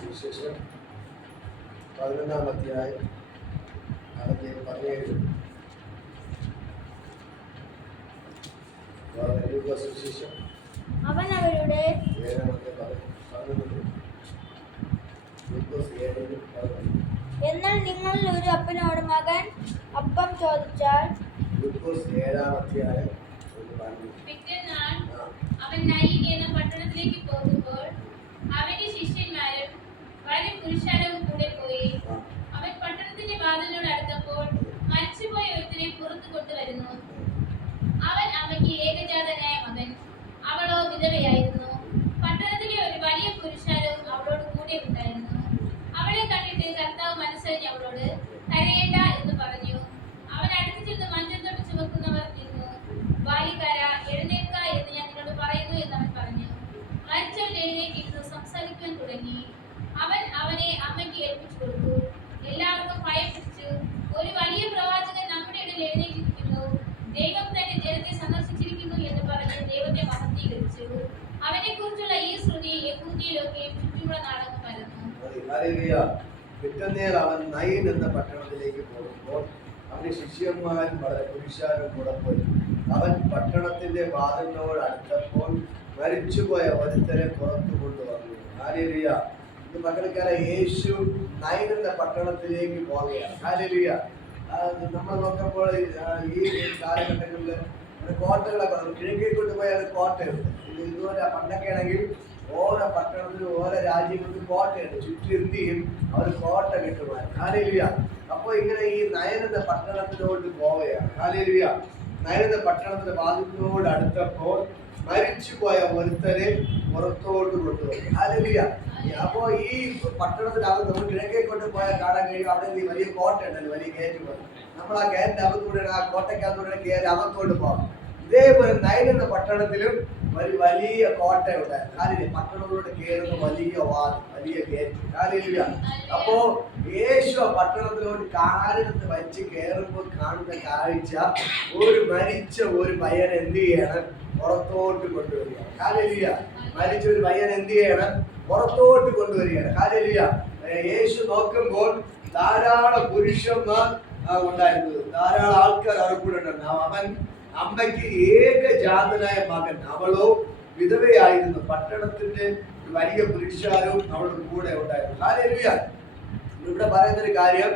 സുവിശേഷം 11-ാം അധ്യായം 17. സുവിശേഷം അവൻ അവരുടെ എന്നാൽ നിങ്ങളിൽ ഒരു അപ്പനോട് മകൻ അപ്പം ചോദിച്ചാൽ പിറ്റേന്നാൾ അവൻ നയീൻ എന്ന പട്ടണത്തിലേക്ക് പോകുമ്പോൾ അവന്റെ ശിഷ്യന്മാരും വളരെ പുരുഷാരവും കൂടെ പോയി. അവൻ പട്ടണത്തിന്റെ വാതിലിനോട് അടുത്തപ്പോൾ മരിച്ചുപോയ ഒരുത്തനെ പുറത്തു കൊണ്ടുവരുന്നു. അവൻ അമ്മയ്ക്ക് ഏകജാതനായ മകൻ, അവളോ വിധവയായിരുന്നു. പട്ടണത്തിലെ ഒരു വലിയ പുരുഷാരവും അവളോട് കൂടെ ഉണ്ടായിരുന്നു. അവളെ കണ്ടിട്ട് കർത്താവ് മനസ്സറിഞ്ഞ് അവളോട് കരയേണ്ട എന്ന് പറഞ്ഞു. അവൻ അടുത്തു ചെന്ന് മഞ്ചത്തോട് ചുമക്കുന്നവർ നിന്നു. ബാല്യക്കാരാ, എഴുന്നേൽക്ക എന്ന് ഞാൻ നിന്നോട് പറയുന്നു എന്ന് അവൻ പറഞ്ഞു. മരിച്ചവൻ എഴുന്നേറ്റിരുന്നു സംസാരിക്കുവാൻ തുടങ്ങി. അവൻ അവനെ അമ്മയ്ക്ക് ഏൽപ്പിച്ചു കൊടുത്തു. എല്ലാവർക്കും ഭയപ്പെട്ടു. ഒരു വലിയ പ്രവാചകൻ നമ്മുടെ ഇടയിൽ എഴുന്നേറ്റിരിക്കുന്നു, ദൈവം തന്റെ ജനത്തെ സന്ദർശിച്ചിരിക്കുന്നു എന്ന് പറഞ്ഞ് ദൈവത്തെ മഹത്വീകരിച്ചു. അവനെ കുറിച്ചുള്ള ഈ ശ്രുതി യഹൂദിയിലൊക്കെയും ചുറ്റുമുള്ള നാടകം പരന്നു. പിറ്റേന്നേൽ അവൻ നയീൻ എന്ന പട്ടണത്തിലേക്ക് പോകുമ്പോൾ അവന്റെ ശിഷ്യന്മാരും വളരെ പുരുഷാരും കൂടെ പോയി. അവൻ പട്ടണത്തിന്റെ വാതിലിനോട് അടുത്തപ്പോൾ മരിച്ചുപോയ ഒരുത്തനെ പുറത്തു കൊണ്ടുവന്നു. ഹല്ലേലൂയ. ഇത് മക്കൾക്കാരെ യേശു നയീൻ എന്ന പട്ടണത്തിലേക്ക് പോവുകയാണ്. ഹല്ലേലൂയ. നമ്മൾ നോക്കുമ്പോൾ ഈ കാലഘട്ടങ്ങളിൽ കോട്ടകളൊക്കെ കിഴക്കേ കൊണ്ടുപോയ കോട്ടയുണ്ട്. ഇതുപോലെ പണ്ടൊക്കെ ആണെങ്കിൽ ഓരോ പട്ടണത്തിലും ഓരോ രാജ്യങ്ങൾക്കും കോട്ടയുണ്ട്. ചുറ്റും എന്ത് ചെയ്യും, അവർ കോട്ട കെട്ടുമായിരുന്നു. ഹല്ലേലൂയ. അപ്പോൾ ഇങ്ങനെ ഈ നയൻ എന്ന പട്ടണത്തിലോട്ട് പോവുകയാണ്. ഹല്ലേലൂയ. നയൻ എന്ന പട്ടണത്തിന്റെ വാതിലിനോട് അടുത്തപ്പോൾ മരിച്ചുപോയ ഒരുത്തരെ പുറത്തോട്ട് കൊണ്ടുപോയി. ഹല്ലേലൂയ. അപ്പോൾ ഈ പട്ടണത്തിനകത്ത് നമ്മൾ കിഴക്കേ കൊണ്ട് പോയാൽ കാണാൻ കഴിയും, അവിടെ ഈ വലിയ കോട്ട ഉണ്ടല്ലോ, വലിയ ഗേറ്റ് പോലെ. നമ്മൾ ആ ഗേറ്റിന്റെ അകത്തൂടെ ആ കോട്ടയ്ക്കകത്തൂടെ കയറി അകത്തോട്ട് പോകാം. ഇതേപോലെ നയൻ എന്ന പട്ടണത്തിലും ഒരു വലിയ കോട്ട ഉണ്ടായിരുന്നു. കാര്യം പട്ടണത്തിലൂടെ കയറുന്ന വലിയ വാതിൽ, വലിയ ഗേറ്റ്. ഹല്ലേലൂയ. അപ്പോ യേശു പട്ടണത്തിലോട്ട് കാലെടുത്ത് വെച്ച് കയറുമ്പോൾ കാണുന്ന കാഴ്ച, ഒരു മരിച്ച ഒരു പയ്യൻ എന്ത് ചെയ്യണം, പുറത്തോട്ട് കൊണ്ടുവരികയാണ്. ഹല്ലേലൂയ. മരിച്ച ഒരു പയ്യൻ എന്ത് ചെയ്യണം, പുറത്തോട്ട് കൊണ്ടുവരികയാണ്. ഹല്ലേലൂയ. യേശു നോക്കുമ്പോൾ ധാരാളം പുരുഷന്മാർ ഉണ്ടായിരുന്നത്, ധാരാളം ആൾക്കാർ അവർ കൂടെ ഉണ്ടായിരുന്നു. അവൻ അമ്മയ്ക്ക് ഏകജാതനായ മകൻ, അവളോ വിധവയായിരുന്നു. പട്ടണത്തിന്റെ വലിയ പുരുഷാരവും അവളുടെ കൂടെ ഉണ്ടായിരുന്നു. ഹല്ലേലൂയ. ഇവിടെ പറയുന്നൊരു കാര്യം,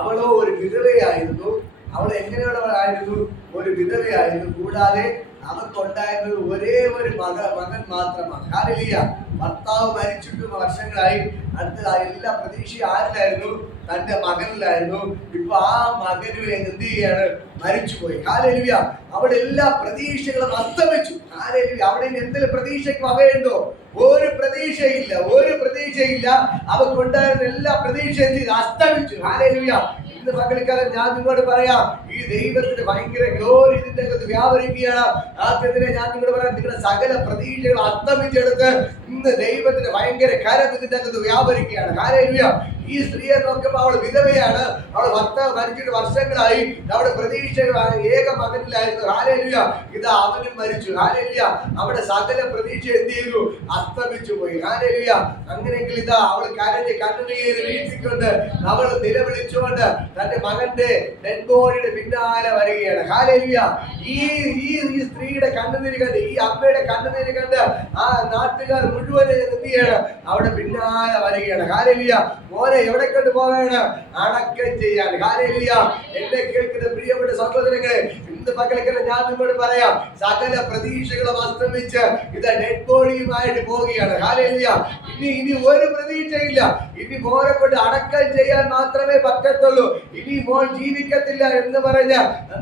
അവളോ ഒരു വിധവയായിരുന്നു. അവൾ എങ്ങനെയുള്ളവരായിരുന്നു? ഒരു വിധവയായിരുന്നു. കൂടാതെ അവൾക്കുണ്ടായിരുന്നത് ഒരേ ഒരു മകൻ മാത്രമാണ്. ഹല്ലേലൂയ. ഭർത്താവ് മരിച്ചിട്ട് വർഷങ്ങളായി. അടുത്ത എല്ലാ പ്രതീക്ഷയും ആരിലായിരുന്നു? തന്റെ മകനിലായിരുന്നു. ഇപ്പൊ ആ മകന് എന്ത് ചെയ്യാണ്? മരിച്ചുപോയി. ഹല്ലേലൂയ. അവിടെ എല്ലാ പ്രതീക്ഷകളും അസ്തമിച്ചു. ഹല്ലേലൂയ. അവിടെ എന്തെങ്കിലും പ്രതീക്ഷയ്ക്ക് വകയുണ്ടോ? ഒരു പ്രതീക്ഷയില്ല, ഒരു പ്രതീക്ഷയില്ല. അവൾക്കുണ്ടായിരുന്ന എല്ലാ പ്രതീക്ഷയും അസ്തമിച്ചു. ഹല്ലേലൂയ. ഇന്ന് പകൽക്കാലം ഞാൻ നിങ്ങളോട് പറയാം, ഈ ദൈവത്തിന് ഭയങ്കര ഗ്ലോറി ഇതിന്റെ അകത്ത് വ്യാപരിക്കുകയാണ്. ആദ്യത്തിനെ ഞാൻ നിങ്ങളോട് പറയാം, നിങ്ങളുടെ സകല പ്രതീക്ഷകൾ അസ്തമിച്ചെടുത്ത് ഇന്ന് ദൈവത്തിന് ഭയങ്കര കരം ഇതിന്റെ അകത്ത് വ്യാപരിക്കുകയാണ്. ഹല്ലേലൂയ. ഈ സ്ത്രീയെ നോക്കുമ്പോൾ അവൾ വിധവയാണ്. അവൾ ഭർത്താവ് മരിച്ചിട്ട് വർഷങ്ങളായി. അവിടെ പ്രതീക്ഷകൾ ഏക മകനിലായിരുന്നു. ഹല്ലേലൂയ. ഇത് അവനും മരിച്ചു. ഹല്ലേലൂയ. അവിടെ സകല പ്രതീക്ഷ എന്ത് ചെയ്തു? അസ്തമിച്ചു പോയി. ഹല്ലേലൂയ. അങ്ങനെയെങ്കിൽ ഇതാ അവൾ കരഞ്ഞ് കണ്ണുനീര് വീഴ്ത്തിക്കൊണ്ട് അവൾ നിലവിളിച്ചുകൊണ്ട് തന്റെ മകന്റെ ഡെഡ് ബോഡിയുടെ പിന്നാലെ വരികയാണ്. ഹല്ലേലൂയ. ഈ സ്ത്രീയുടെ കണ്ണുനീര് കണ്ട്, ഈ അമ്മയുടെ കണ്ണുനീര് കണ്ട് ആ നാട്ടുകാർ മുഴുവൻ എന്ത് ചെയ്യണം? അവിടെ പിന്നാലെ വരികയാണ്. ഹല്ലേലൂയ. മോനെ എവിടെ കൊണ്ട് പോവുകയാണ്? അടക്കം ചെയ്യാൻ. ഹല്ലേലൂയ. എന്നെ കേൾക്കുന്ന പ്രിയപ്പെട്ട സഹോദരങ്ങളെ, ഇന്ന് പകൽക്കാലം ഞാൻ നിങ്ങളോട് പറയാം, സകല പ്രതീക്ഷകളും അസ്തമിച്ച് ഇത് ഡെഡ് ബോഡിയുമായിട്ട് പോവുകയാണ്. ഹല്ലേലൂയ. ഇനി ഒരു പ്രതീക്ഷയില്ല. ഇനി മോനെ കൊണ്ട് അടക്കം ചെയ്യാൻ മാത്രമേ പറ്റത്തുള്ളൂ. ഇനി മോൻ ജീവിക്കത്തില്ല എന്ന് പറഞ്ഞ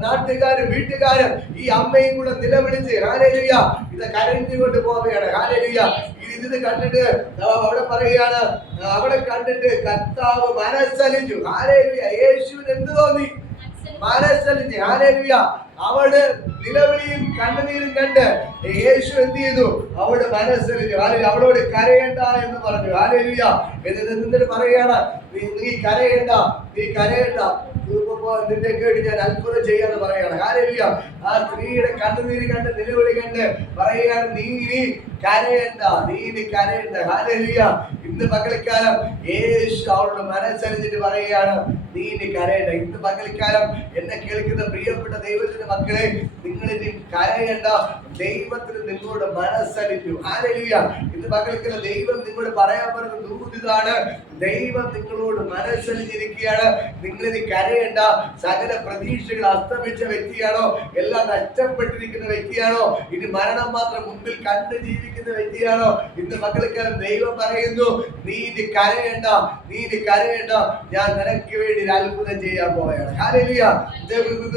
നാട്ടുകാരും വീട്ടുകാരും ഈ അമ്മയും കൂടെ നിലവിളിച്ച് ഹല്ലേലൂയ ഇത് കരഞ്ഞുകൊണ്ട് പോവുകയാണ്. ഹല്ലേലൂയ. ഇത് കണ്ടിട്ട് അവിടെ പറയുകയാണ്, അവിടെ കണ്ടിട്ട് കർത്താവ് മനസ്സലിഞ്ഞു. ഹല്ലേലൂയ. യേശുവിന് എന്ത് തോന്നി? മനസ്സലിഞ്ഞ്. ഹല്ലേലൂയ. അവള് നിലവിളിയും കണ്ണുനീരും കണ്ട് യേശു എന്ത് ചെയ്തു? അവളുടെ മനസ്സലിഞ്ഞു. അവളോട് കരയണ്ട എന്ന് പറഞ്ഞു. ഹല്ലേലൂയ. എന്നിട്ട് പറയാണ്, നീ കരയണ്ട, നീ കരയണ്ട, നിന്റെ കേട്ട് ഞാൻ അത്ഭുതം ചെയ്യാന്ന് പറയാണ്. ഹല്ലേലൂയ. ആ സ്ത്രീയുടെ കണ്ണുനീര് കണ്ട് നിലവിളി കണ്ട് പറയാണ്, നീ കരയണ്ട, നീ കരയണ്ട. ഹല്ലേലൂയ. ഇന്ന് പകൽക്കാലം യേശു അവളുടെ മനസ്സലിഞ്ഞിട്ട് പറയുകയാണ്, നീ കരയണ്ട. ഇന്ന് പകൽക്കാലം എന്നെ കേൾക്കുന്ന പ്രിയപ്പെട്ട ദൈവത്തിന്റെ മക്കളെ, നിങ്ങൾ ഇനി കരയണ്ട. ദൈവത്തിന് നിങ്ങളോട് മനസ്സലിഞ്ഞു. ഹല്ലേലൂയ. ഇന്ന് പകൽക്കാലം ദൈവം നിങ്ങളോട് പറയാൻ പറയുന്ന ദൂതിതാണ്, ദൈവം നിങ്ങളോട് മനസ്സലിഞ്ഞിരിക്കുകയാണ്. നിങ്ങളിനി കരയണ്ട. സകല പ്രതീക്ഷകൾ അസ്തമിച്ച വ്യക്തിയാണോ? എല്ലാം നഷ്ടപ്പെട്ടിരിക്കുന്ന വ്യക്തിയാണോ? ഇനി മരണം മാത്രം മുൻപിൽ കണ്ട് ജീവിക്കുന്ന വ്യക്തിയാണോ? ഇന്ന് മക്കൾക്കാലം ദൈവം പറയുന്നു, നീ ഇനി കരയണ്ട, നീ ഇനി കരയണ്ട, ഞാൻ നിനക്ക് വേണ്ടി ഒരു അത്ഭുതം ചെയ്യാൻ പോവുകയാണ്. ഹല്ലേലൂയ.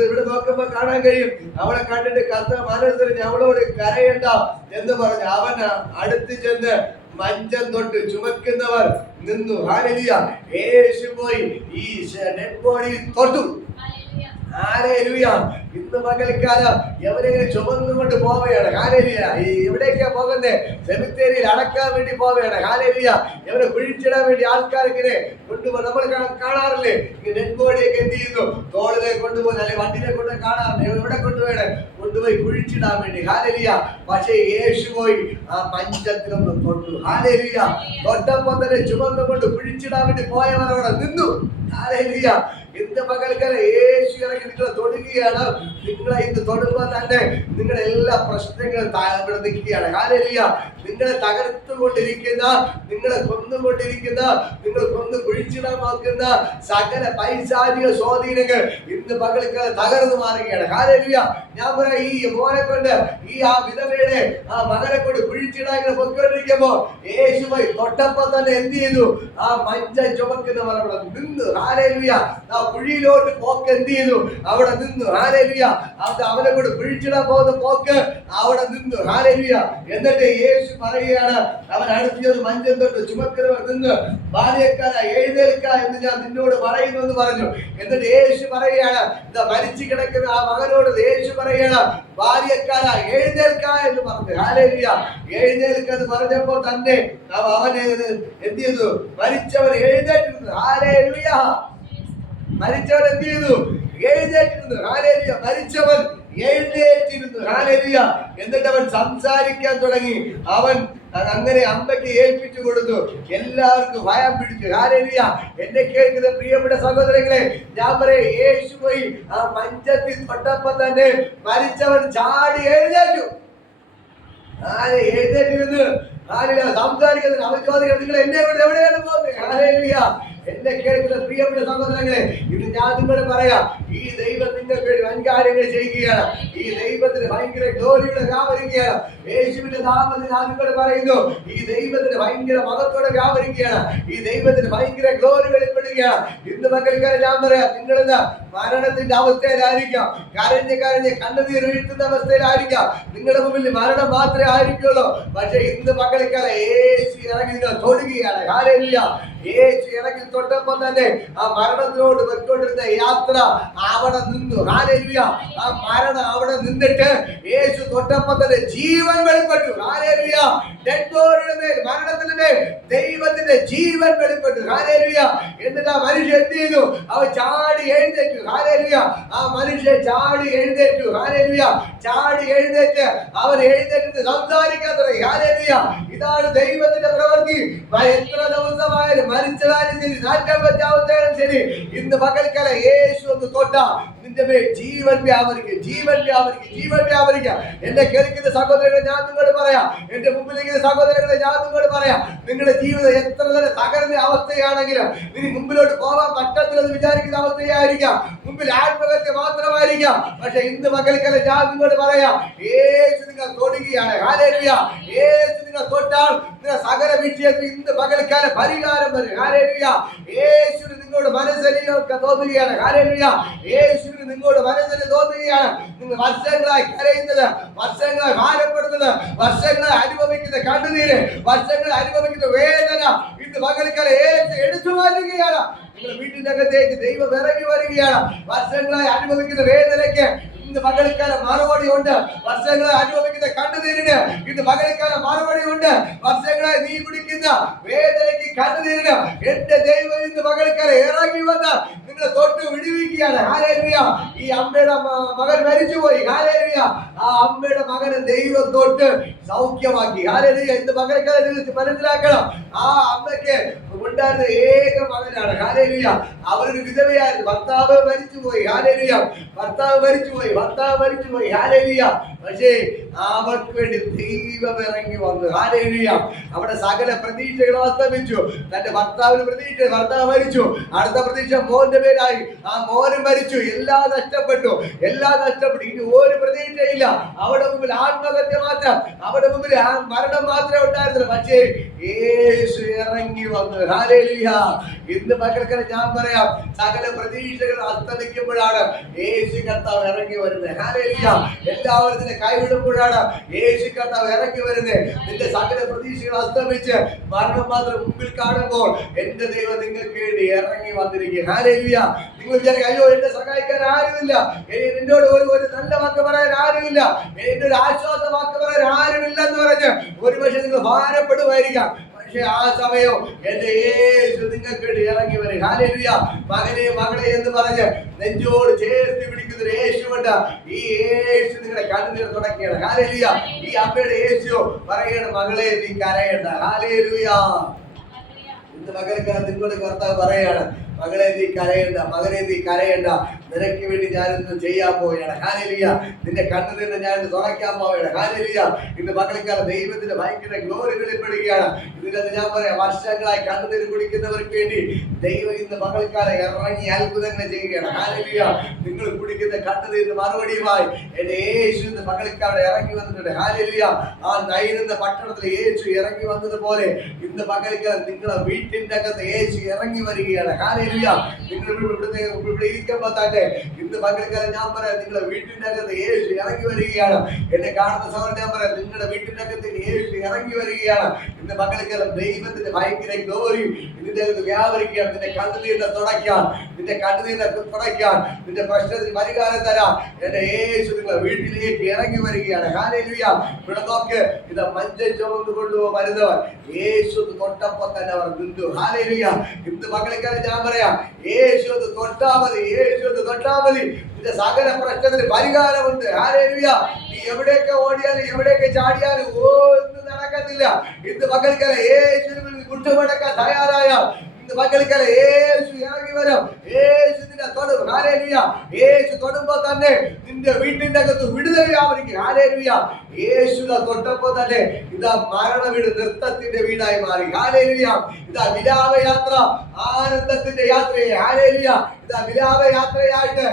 ഇവിടെ നോക്കുമ്പോ കാണാൻ കഴിയും, അവളെ കണ്ടിട്ട് കർത്താവ് മനസ്സറിഞ്ഞ് അവളോട് കരയണ്ട എന്ന് പറഞ്ഞു. അവൻ അടുത്ത് ചെന്ന് മഞ്ചം തൊട്ട് ചുമക്കുന്നവർ നിന്നു. ഹല്ലേലൂയ. യേശു പോയി ഈ ഡെഡ് ബോഡി തൊട്ടു. ഹല്ലേലൂയ. ഇന്ന് പകൽക്കാലം എവരെങ്കിലും ചുമന്നുകൊണ്ട് പോവുകയാണ്. ഹല്ലേലൂയ. എവിടേക്കാ പോകുന്നത്? സെമിത്തേരിയിൽ അടക്കാൻ വേണ്ടി പോവുകയാണ്. ഹല്ലേലൂയ. എവരെ കുഴിച്ചിടാൻ വേണ്ടി ആൾക്കാർക്കിനെ കൊണ്ടുപോകും. നമ്മൾ കാണാറില്ലേ, ഡെഡ് ബോഡിയൊക്കെ എന്ത് ചെയ്യുന്നു? തോളിലേക്ക് കൊണ്ടുപോകും, അല്ലെങ്കിൽ വണ്ടിയിലേക്ക് കൊണ്ടുപോയി കാണാറുണ്ട്. എവിടെ കൊണ്ടുപോയാണ്? കൊണ്ടുപോയി കുഴിച്ചിടാൻ വേണ്ടി. ഹല്ലേലൂയ. പക്ഷേ യേശു പോയി ആ മഞ്ചത്തിലൊന്ന് തൊട്ടു. ഹല്ലേലൂയ. തൊട്ടപ്പോൾ തന്നെ ചുമന്നുകൊണ്ട് കുഴിച്ചിടാൻ വേണ്ടി പോയവരവിടെ നിന്നു. ഹല്ലേലൂയ. ഇന്ന് പകൽക്കാലം യേശു ഇറങ്ങി നിങ്ങളെ തൊടുകയാണ്. നിങ്ങളെ ഇന്ന് തൊടുമ്പോൾ തന്നെ നിങ്ങളുടെ എല്ലാ പ്രശ്നങ്ങളും ഇവിടെ നിൽക്കുകയാണ്. ഹല്ലേലൂയ. നിങ്ങളെ തകർത്തുകൊണ്ടിരിക്കുന്ന, നിങ്ങളെ കൊന്നുകൊണ്ടിരിക്കുന്ന, നിങ്ങൾ കൊന്നു കുഴിച്ചിടാൻ നോക്കുന്ന സകല പൈശാചിക സ്വാധീനങ്ങൾ ഇന്ന് പകൽക്കാലം തകർന്നു മാറുകയാണ്. ഹല്ലേലൂയ. ഞാൻ പറയാം, ഈ മോനെ കൊണ്ട്, ആ വിധവയുടെ ആ മകനെ കൊണ്ട് കുഴിച്ചിടാൻ പൊയ്ക്കൊണ്ടിരിക്കുമ്പോ യേശുവായി തൊട്ടപ്പോ തന്നെ എന്ത് ചെയ്തു? ആ മഞ്ച ചുമക്കുന്നവർ അവിടെ നിന്നു. ഹല്ലേലൂയ. ആ കുഴിയിലോട്ട് പോക്ക് എന്ത് ചെയ്തു? അവിടെ നിന്നു. ഹല്ലേലൂയ. അത് അവനെ കൊണ്ട് കുഴിച്ചിടാൻ പോകുന്ന പോക്ക് അവിടെ നിന്നു. ഹല്ലേലൂയ. എന്നിട്ട് യേശു പറയുകയാണ്, അവൻ അടുത്ത് മഞ്ചം തൊട്ട് ചുമക്കുന്നവർ നിന്ന്, ബാല്യക്കാര എഴുന്നേൽക്ക എന്ന് ഞാൻ നിന്നോട് പറയുന്നു എന്ന് പറഞ്ഞു. എന്നിട്ട് യേശു പറയുകയാണ്, ഇതാ മരിച്ചു കിടക്കുന്ന ആ മകനോട് യേശു പറയുകയാണ്, ബാല്യക്കാര എഴുന്നേൽക്ക എന്ന് പറഞ്ഞു. ഹല്ലേലൂയ. എഴുന്നേൽക്ക എന്ന് പറഞ്ഞപ്പോൾ തന്നെ അവൻ എന്ത് ചെയ്തു? മരിച്ചവൻ എഴുന്നേറ്റിരുന്നു. ഹല്ലേലൂയ. മരിച്ചവൻ എന്ത് ചെയ്തു? എഴുന്നേറ്റിരുന്നു. ഹല്ലേലൂയ. മരിച്ചവൻ എഴുന്നേറ്റിരുന്നു. ഹല്ലേലൂയ. എന്നിട്ട് അവൻ സംസാരിക്കാൻ തുടങ്ങി. അവൻ അങ്ങനെ അമ്മയ്ക്ക് ഏൽപ്പിച്ചു കൊടുത്തു. എല്ലാവർക്കും ഭയം പിടിച്ചു. ഹല്ലേലൂയ. എന്നെ കേൾക്കുന്ന പ്രിയപ്പെട്ട സഹോദരങ്ങളെ, ഞാൻ പറയാം, യേശു പോയി ആ മഞ്ചത്തിൽ തൊട്ടപ്പോൾ തന്നെ മരിച്ചവൻ ചാടി എഴുന്നേറ്റു. എഴുന്നേറ്റിരുന്ന് സംസാരിക്കുന്നത്. അവൻ ചോദിക്കുന്നത്, നിങ്ങൾ എന്നെ കൊണ്ട് എവിടെയാണ് പോകുന്നത്? ഹല്ലേലൂയ. എന്നെ കേൾക്കുന്ന പ്രിയപ്പെട്ട സഹോദരങ്ങളെ, ഇത് ഞാൻ നിങ്ങളോട് പറയാം, ഈ ദൈവം നിങ്ങൾക്ക് വേണ്ടി വൻകാര്യങ്ങൾ ചെയ്യുകയാണ്. ഈ ദൈവത്തിന് ഭയങ്കര ഗ്ലോറിയുടെ വ്യാപരിക്കുകയാണ്. യേശുവിന്റെ നാമത്തിൽ ഞാൻ നിങ്ങളോട് പറയുന്നു, ഈ ദൈവത്തിന് ഭയങ്കര മഹത്വത്തോടെ വ്യാപരിക്കുകയാണ്. ഈ ദൈവത്തിന് ഭയങ്കര ഗ്ലോറി വെളിപ്പെടുകയാണ്. ഇന്ന് മക്കൾക്കാരെ ഞാൻ പറയാം, നിങ്ങളിന്ന് മരണത്തിന്റെ അവസ്ഥയിലായിരിക്കാം, കരഞ്ഞ് കണ്ണുനീർ വീഴ്ത്തുന്ന അവസ്ഥയിലായിരിക്കാം. നിങ്ങളുടെ മുമ്പിൽ മരണം മാത്രമേ ആയിരിക്കുള്ളൂ. പക്ഷെ ഇന്ന് മക്കൾക്കാരെ യേശു ഇറങ്ങി നിങ്ങൾ തൊടുകയാണ്. ഹല്ലേലൂയ. യേശു ഇറങ്ങി തൊട്ടപ്പോൾ തന്നെ ആ മരണത്തിനോട് വെക്കൊണ്ടിരുന്ന യാത്ര അവിടെ നിന്നു. ഹല്ലേലൂയ. ആ മരണം അവിടെ നിന്നിട്ട് യേശു തൊട്ടപ്പോൾ തന്നെ ജീവൻ വെളിപ്പെട്ടു. ഹല്ലേലൂയ. ഡെഡ് ബോഡിയുടെ മേൽ, മരണത്തിന്റെ മേൽ ദൈവത്തിന്റെ ജീവൻ വെളിപ്പെട്ടു. ഹല്ലേലൂയ. എന്നിട്ട് ആ മനുഷ്യൻ എന്ത് ചെയ്തു? അവൻ ചാടി എഴുന്നേറ്റു. ഹല്ലേലൂയ. ആ മനുഷ്യൻ ചാടി എഴുന്നേറ്റു. ഹല്ലേലൂയ. ചാടി എഴുന്നേറ്റ് അവൻ എഴുന്നേറ്റ് സംസാരിക്കാൻ തുടങ്ങി. ഹല്ലേലൂയ. ഇതാണ് ദൈവത്തിന്റെ പ്രവൃത്തി. എത്ര ദിവസമായാലും മരിച്ചതായാലും ശരി, നാറ്റം വെച്ചാവത്തായാലും ശരി, ഇന്ന് പകൽക്കാലം യേശു ഒന്ന് തൊട്ടാ നിന്റെ മേൽ ജീവൻ വ്യാപരിക്കുക, ജീവൻ വ്യാപരിക്കുക, ജീവൻ വ്യാപരിക്കുക. എന്നെ കേൾക്കുന്ന സഹോദരങ്ങളെ ഞാൻ നിങ്ങളോട് പറയാം, എന്റെ മുമ്പിലിരിക്കുന്ന സഹോദരങ്ങളെ ഞാൻ നിങ്ങളോട് പറയാം, നിങ്ങളുടെ ജീവിതം എത്ര തന്നെ തകർന്ന അവസ്ഥയാണെങ്കിലും ഇനി മുമ്പിലോട്ട് പോകാൻ പറ്റത്തില്ലെന്ന് വിചാരിക്കുന്ന അവസ്ഥയായിരിക്കാം, മുമ്പിൽ ആത്മഹത്യ മാത്രമായിരിക്കാം. പക്ഷെ ഇന്ന് പകൽക്കാലം ഞാൻ നിങ്ങളോട് പറയാം, യേശു നിങ്ങൾ തൊടുകയാണ്. ഹല്ലേലൂയ. യേശു നിങ്ങൾ തൊട്ടാൽ നിങ്ങളുടെ സകല വിഷയത്തിൽ ഇന്ന് പകൽക്കാലം പരിഹാരം വരും. ഹല്ലേലൂയ. യേശുവിന് നിങ്ങളോട് മനസ്സലിയൊക്കെ തോന്നുകയാണ്. ഹല്ലേലൂയ. യേശുവിന് നിങ്ങളോട് മനസ്സിൽ തോന്നുകയാണ്. നിങ്ങൾ വർഷങ്ങളായി കരയുന്നത്, വർഷങ്ങളായി ഭാരപ്പെടുന്നത്, വർഷങ്ങളായി അനുഭവിക്കുന്ന കണ്ണുനീര്, വർഷങ്ങളായി അനുഭവിക്കുന്ന വേദന, ഇന്ന് പകൽക്കാലം എടുത്തു മാറ്റുകയാണ്. നിങ്ങളുടെ വീട്ടിന്റെ അകത്തേക്ക് ദൈവം ഇറങ്ങി വരികയാണ്. വർഷങ്ങളായി അനുഭവിക്കുന്ന വേദനയ്ക്ക് ഇന്ന് പകൽക്കാലം മറുപടി ഉണ്ട്. വർഷങ്ങളായി അനുഭവിക്കുന്ന കണ്ണുനീരിന് ഇന്ന് പകൽക്കാലം മറുപടി ഉണ്ട്. വർഷങ്ങളായി നീ കുടിക്കുന്ന വേദനയ്ക്ക് കണ്ണുനീരിന് എന്റെ ദൈവം ഇന്ന് പകൽക്കാലം ഇറങ്ങി വന്ന് നിങ്ങളെ തൊട്ട് വിടുവിക്കുകയാണ്. ഹല്ലേലൂയ. ഈ അമ്മയുടെ മകൻ മരിച്ചുപോയി. ഹല്ലേലൂയ. ആ അമ്മയുടെ മകനെ ദൈവം തൊട്ട് സൗഖ്യമാക്കി. ഹല്ലേലൂയ. ഇന്ന് പകൽക്കാലം മനസ്സിലാക്കണം, ആ അമ്മയ്ക്ക് ഉണ്ടായിരുന്ന ഏക മകനാണ്. ഹല്ലേലൂയ. അവരൊരു വിധവയായിരുന്നു. ഭർത്താവ് മരിച്ചുപോയി. ഹല്ലേലൂയ. ഭർത്താവ് മരിച്ചുപോയി. ഹല്ലേലൂയ. പക്ഷേ അവർക്ക് വേണ്ടി ദൈവം ഇറങ്ങി വന്നു. ഹല്ലേലൂയ. അവിടെ സകല പ്രതീക്ഷകളും അസ്തമിച്ചു. തന്റെ ഭർത്താവിന് പ്രതീക്ഷ, ഭർത്താവ് മരിച്ചു. അടുത്ത പ്രതീക്ഷ മോന്റെ പേരായി. ആ മോനും മരിച്ചു. എല്ലാം നഷ്ടപ്പെട്ടു. ഇനി ഒരു പ്രതീക്ഷയില്ല. അവിടെ മുമ്പിൽ ആത്മഹത്യ മാത്രം, അവിടെ മുമ്പിൽ മരണം മാത്രമേ ഉണ്ടായിരുന്നുള്ളൂ. പക്ഷേ യേശു ഇറങ്ങി വന്നു. ഹല്ലേലൂയ. ഇന്ന് പകൽക്കാലം ഞാൻ പറയാം, സകല പ്രതീക്ഷകൾ അസ്തമിക്കുമ്പോഴാണ് യേശു കർത്താവ് ഇറങ്ങി വരുന്നത്. ഹല്ലേലൂയ. എല്ലാവരും നിന്നെ കൈവിടുമ്പോഴാണ് യേശു കർത്താവ് ഇറങ്ങി വരുന്നത്. നിന്റെ സകല പ്രതീക്ഷകൾ അസ്തമിച്ച് മരണം മാത്രം മുമ്പിൽ കാണുമ്പോൾ എന്റെ ദൈവം നിങ്ങൾക്ക് വേണ്ടി ഇറങ്ങി വന്നിരിക്കുക. ഹല്ലേലൂയ. നിങ്ങൾ വിചാരിക്കും, അയ്യോ എന്നെ സഹായിക്കാൻ ആരുമില്ല, എന്നോട് ഒരു നല്ല വാക്ക് പറയാൻ ആരുമില്ല, എന്റെ ഒരു ആശ്വാസ വാക്ക് പറയാൻ ആരുമില്ല എന്ന് പറഞ്ഞ് ഒരുപക്ഷെ നിങ്ങൾ ഭാരപ്പെടുമായിരിക്കാം. പക്ഷെ ആ സമയം എന്റെ യേശു നിങ്ങൾക്ക് വേണ്ടി ഇറങ്ങി വരും. ഹല്ലേലൂയ. മകനെ മകളെ എന്ന് പറഞ്ഞ് നെഞ്ചോട് ചേർത്ത് പിടിക്കുന്ന ഒരു യേശുവുണ്ട്. ഈ യേശു നിങ്ങളുടെ കണ്ണുനീർ തുടക്കുകയാണ്. ഹല്ലേലൂയ. ഈ അമ്മയുടെ യേശു പറയണം, മകളെ നീ കരയണ്ട. ഹല്ലേലൂയ. ഇന്ന് പകൽക്കാലം നിങ്ങളുടെ കർത്താവ് പറയാണ്, മകളെ നീ കരയണ്ട, മകനെ നീ കരയണ്ട, നിനക്ക് വേണ്ടി ഞാനിന്ന് ചെയ്യാൻ പോവുകയാണ്. ഹല്ലേലൂയ. നിന്റെ കണ്ണുനീർ ഞാനിന്ന് തുറക്കാൻ പോവുകയാണ്. ഹല്ലേലൂയ. ഇന്ന് പകൽക്കാലം ദൈവത്തിന്റെ ഭയങ്കര ഗ്ലോറി വെളിപ്പെടുകയാണ്. ഇതിനകത്ത് ഞാൻ പറയാം, വർഷങ്ങളായി കണ്ണുനീർ കുടിക്കുന്നവർക്ക് വേണ്ടി ദൈവം ഇന്ന് പകൽക്കാലം ഇറങ്ങി അത്ഭുതങ്ങൾ ചെയ്യുകയാണ്. ഹല്ലേലൂയ. നിങ്ങൾ കുടിക്കുന്ന കണ്ണുനീരിന് മറുപടിയുമായി എന്റെ യേശു ഇന്ന് പകൽക്കാലം ഇറങ്ങി വന്നിട്ടുണ്ട്. ഹല്ലേലൂയ. ആ നൈരുന്ന പട്ടണത്തിൽ യേശു ഇറങ്ങി വന്നതുപോലെ ഇന്ന് പകൽക്കാലം നിങ്ങളെ വീട്ടിന്റെ അകത്ത് യേശു ഇറങ്ങി വരികയാണ്. ഹല്ലേലൂയ. നിങ്ങൾ ഇവിടെ ഇരിക്കുമ്പോൾ തന്നെ ഇന്ന് പകൽക്കാലം ഞാൻ പറയാം, നിങ്ങളുടെ വീട്ടിന്റെ അകത്ത് യേശു ഇറങ്ങി വരികയാണ്. എന്നെ കാണുന്ന സമയം ഞാൻ പറയാം, നിങ്ങളുടെ വീട്ടിന്റെ അകത്ത് യേശു ഇറങ്ങി വരികയാണ്. ഇന്ന് പകൽക്കാലം ദൈവത്തിന്റെ ഭയങ്കര ഗ്ലോറി ഇതിന്റെ അകത്ത് വ്യാപരിക്കുകയാണ്. നിന്റെ കണ്ണുനീരിനെ തുടയ്ക്കാൻ, നിന്റെ പ്രശ്നത്തിന് പരിഹാരം തരാം എന്റെ യേശു നിങ്ങളുടെ വീട്ടിലേക്ക് ഇറങ്ങി വരികയാണ്. ഹല്ലേലൂയ. ഇവിടെ നോക്ക്, ഇത് മഞ്ചം ചുമന്നു കൊണ്ടുപോകാൻ വരുന്നവർ യേശു തൊട്ടപ്പോ തന്നെ അവർ നിന്നു. ഹല്ലേലൂയ. ഇന്ന് പകൽക്കാലം ഞാൻ പറയാം, യേശു തൊട്ടാ മതി, നിന്റെ സകല പ്രശ്നത്തിന് പരിഹാരമുണ്ട്. ഹല്ലേലൂയ. നീ എവിടെയൊക്കെ ഓടിയാലും എവിടെയൊക്കെ ചാടിയാലും ഒന്നും നടക്കത്തില്ല. ഇന്ന് പകൽക്കാലം യേശുവിന് മുട്ടുമടക്കാൻ തയ്യാറായ പകൽക്കാലം യേശു ഇറങ്ങി വരും. യേശു നിന്നെ തൊടും. ഹല്ലേലൂയ. യേശു തൊടുമ്പോ തന്നെ നിന്റെ വീട്ടിന്റെ അകത്ത് വിടുതൽ വ്യാപരിക്കും. ഹല്ലേലൂയ. യേശുവിനെ തൊട്ടപ്പോ തന്നെ ഇതാ മരണ വീട് നൃത്തത്തിന്റെ വീടായി മാറി. ഹല്ലേലൂയ. ഇതാ വിലാപയാത്ര ആനന്ദത്തിന്റെ യാത്രയെ. ഹല്ലേലൂയ. ഇതാ വിലാപയാത്രയായിട്ട്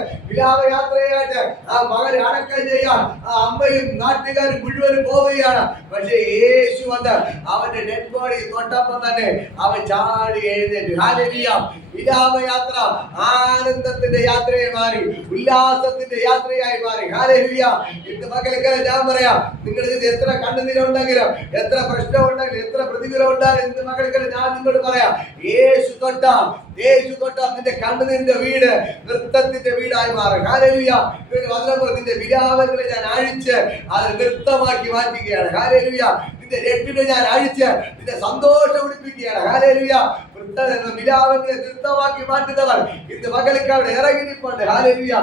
ആ മകനെ അടക്കം ചെയ്യാൻ ആ അമ്മയും നാട്ടുകാരും മുഴുവനും പോവുകയാണ്. പക്ഷേ യേശു വന്ന് അവന്റെ ഡെഡ് ബോഡി തൊട്ടപ്പോ തന്നെ അവൻ ചാടി എഴുന്നേറ്റു. ഹല്ലേലൂയ. വിലാപയാത്ര ആനന്ദത്തിന്റെ യാത്രയായി മാറി, ഉല്ലാസത്തിന്റെ യാത്രയായി മാറി. ഹല്ലേലൂയ. ഇന്ന് പകൽക്കാലം ഞാൻ പറയാം, നിങ്ങളിൽ ഇത് എത്ര കണ്ണുനീരുണ്ടെങ്കിലും, എത്ര പ്രശ്നമുണ്ടെങ്കിലും, എത്ര പ്രതികൂലം ഉണ്ടായാലും ഇന്ന് പകൽക്കാലം ഞാൻ നിങ്ങളോട് പറയാം, യേശു തൊട്ടാൽ നിന്റെ കണ്ണുനീരിന്റെ വീട് നൃത്തത്തിന്റെ വീടായി മാറും. ഹല്ലേലൂയ. നിന്റെ വിലാപങ്ങളെ ഞാൻ അഴിച്ച് അത് നൃത്തമാക്കി മാറ്റുകയാണ്. ഹല്ലേലൂയ. നിന്റെ രട്ടിനെ ഞാൻ അഴിച്ച് നിന്റെ സന്തോഷം ഉടിപ്പിക്കുകയാണ്. ഹല്ലേലൂയ. വിലാപങ്ങളെ നൃത്തമാക്കി മാറ്റുന്നവർ ഇന്ന് പകൽക്കാലം ഇറങ്ങിപ്പോണ്ട്. ഹല്ലേലൂയ.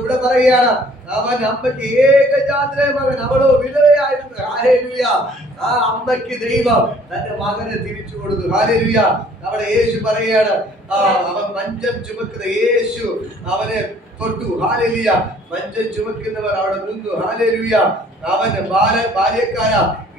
ഇവിടെ പറയുകയാണ്, അവൻ അമ്മയ്ക്ക് ഏകജാതനായ മകൻ, അവളോ വിധവയായിരുന്നു. ഹല്ലേലൂയ. ആ അമ്മയ്ക്ക് ദൈവം തന്റെ മകനെ തിരിച്ചു കൊടുത്തു. ഹല്ലേലൂയ. അവിടെ യേശു പറയുകയാണ്, അവൻ മഞ്ചം ചുമക്കുന്ന യേശു അവനെ തൊട്ടു. ഹല്ലേലൂയ. മഞ്ചം ചുമക്കുന്നവർ അവിടെ നിന്നു. ഹല്ലേലൂയ. അവൻ ബാല്യക്കാര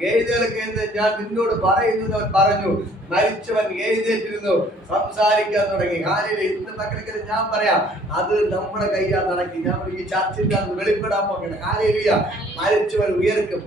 എഴുന്നേൽക്കെന്ന് ഞാൻ നിന്നോട് പറയുന്നു അവൻ പറഞ്ഞു. മരിച്ചവൻ എഴുന്നേറ്റിരുന്നു, സംസാരിക്കാൻ തുടങ്ങി. ഹല്ലേലൂയ. ഇന്ന് മക്കൾക്ക് ഞാൻ പറയാം, അത് നമ്മുടെ കയ്യാൽ നടക്കി. ഞാൻ ഈ ചർച്ചിന്റെ അത് വെളിപ്പെടാൻ പോകണം. ഹല്ലേലൂയ. മരിച്ചവർ ഉയർക്കും.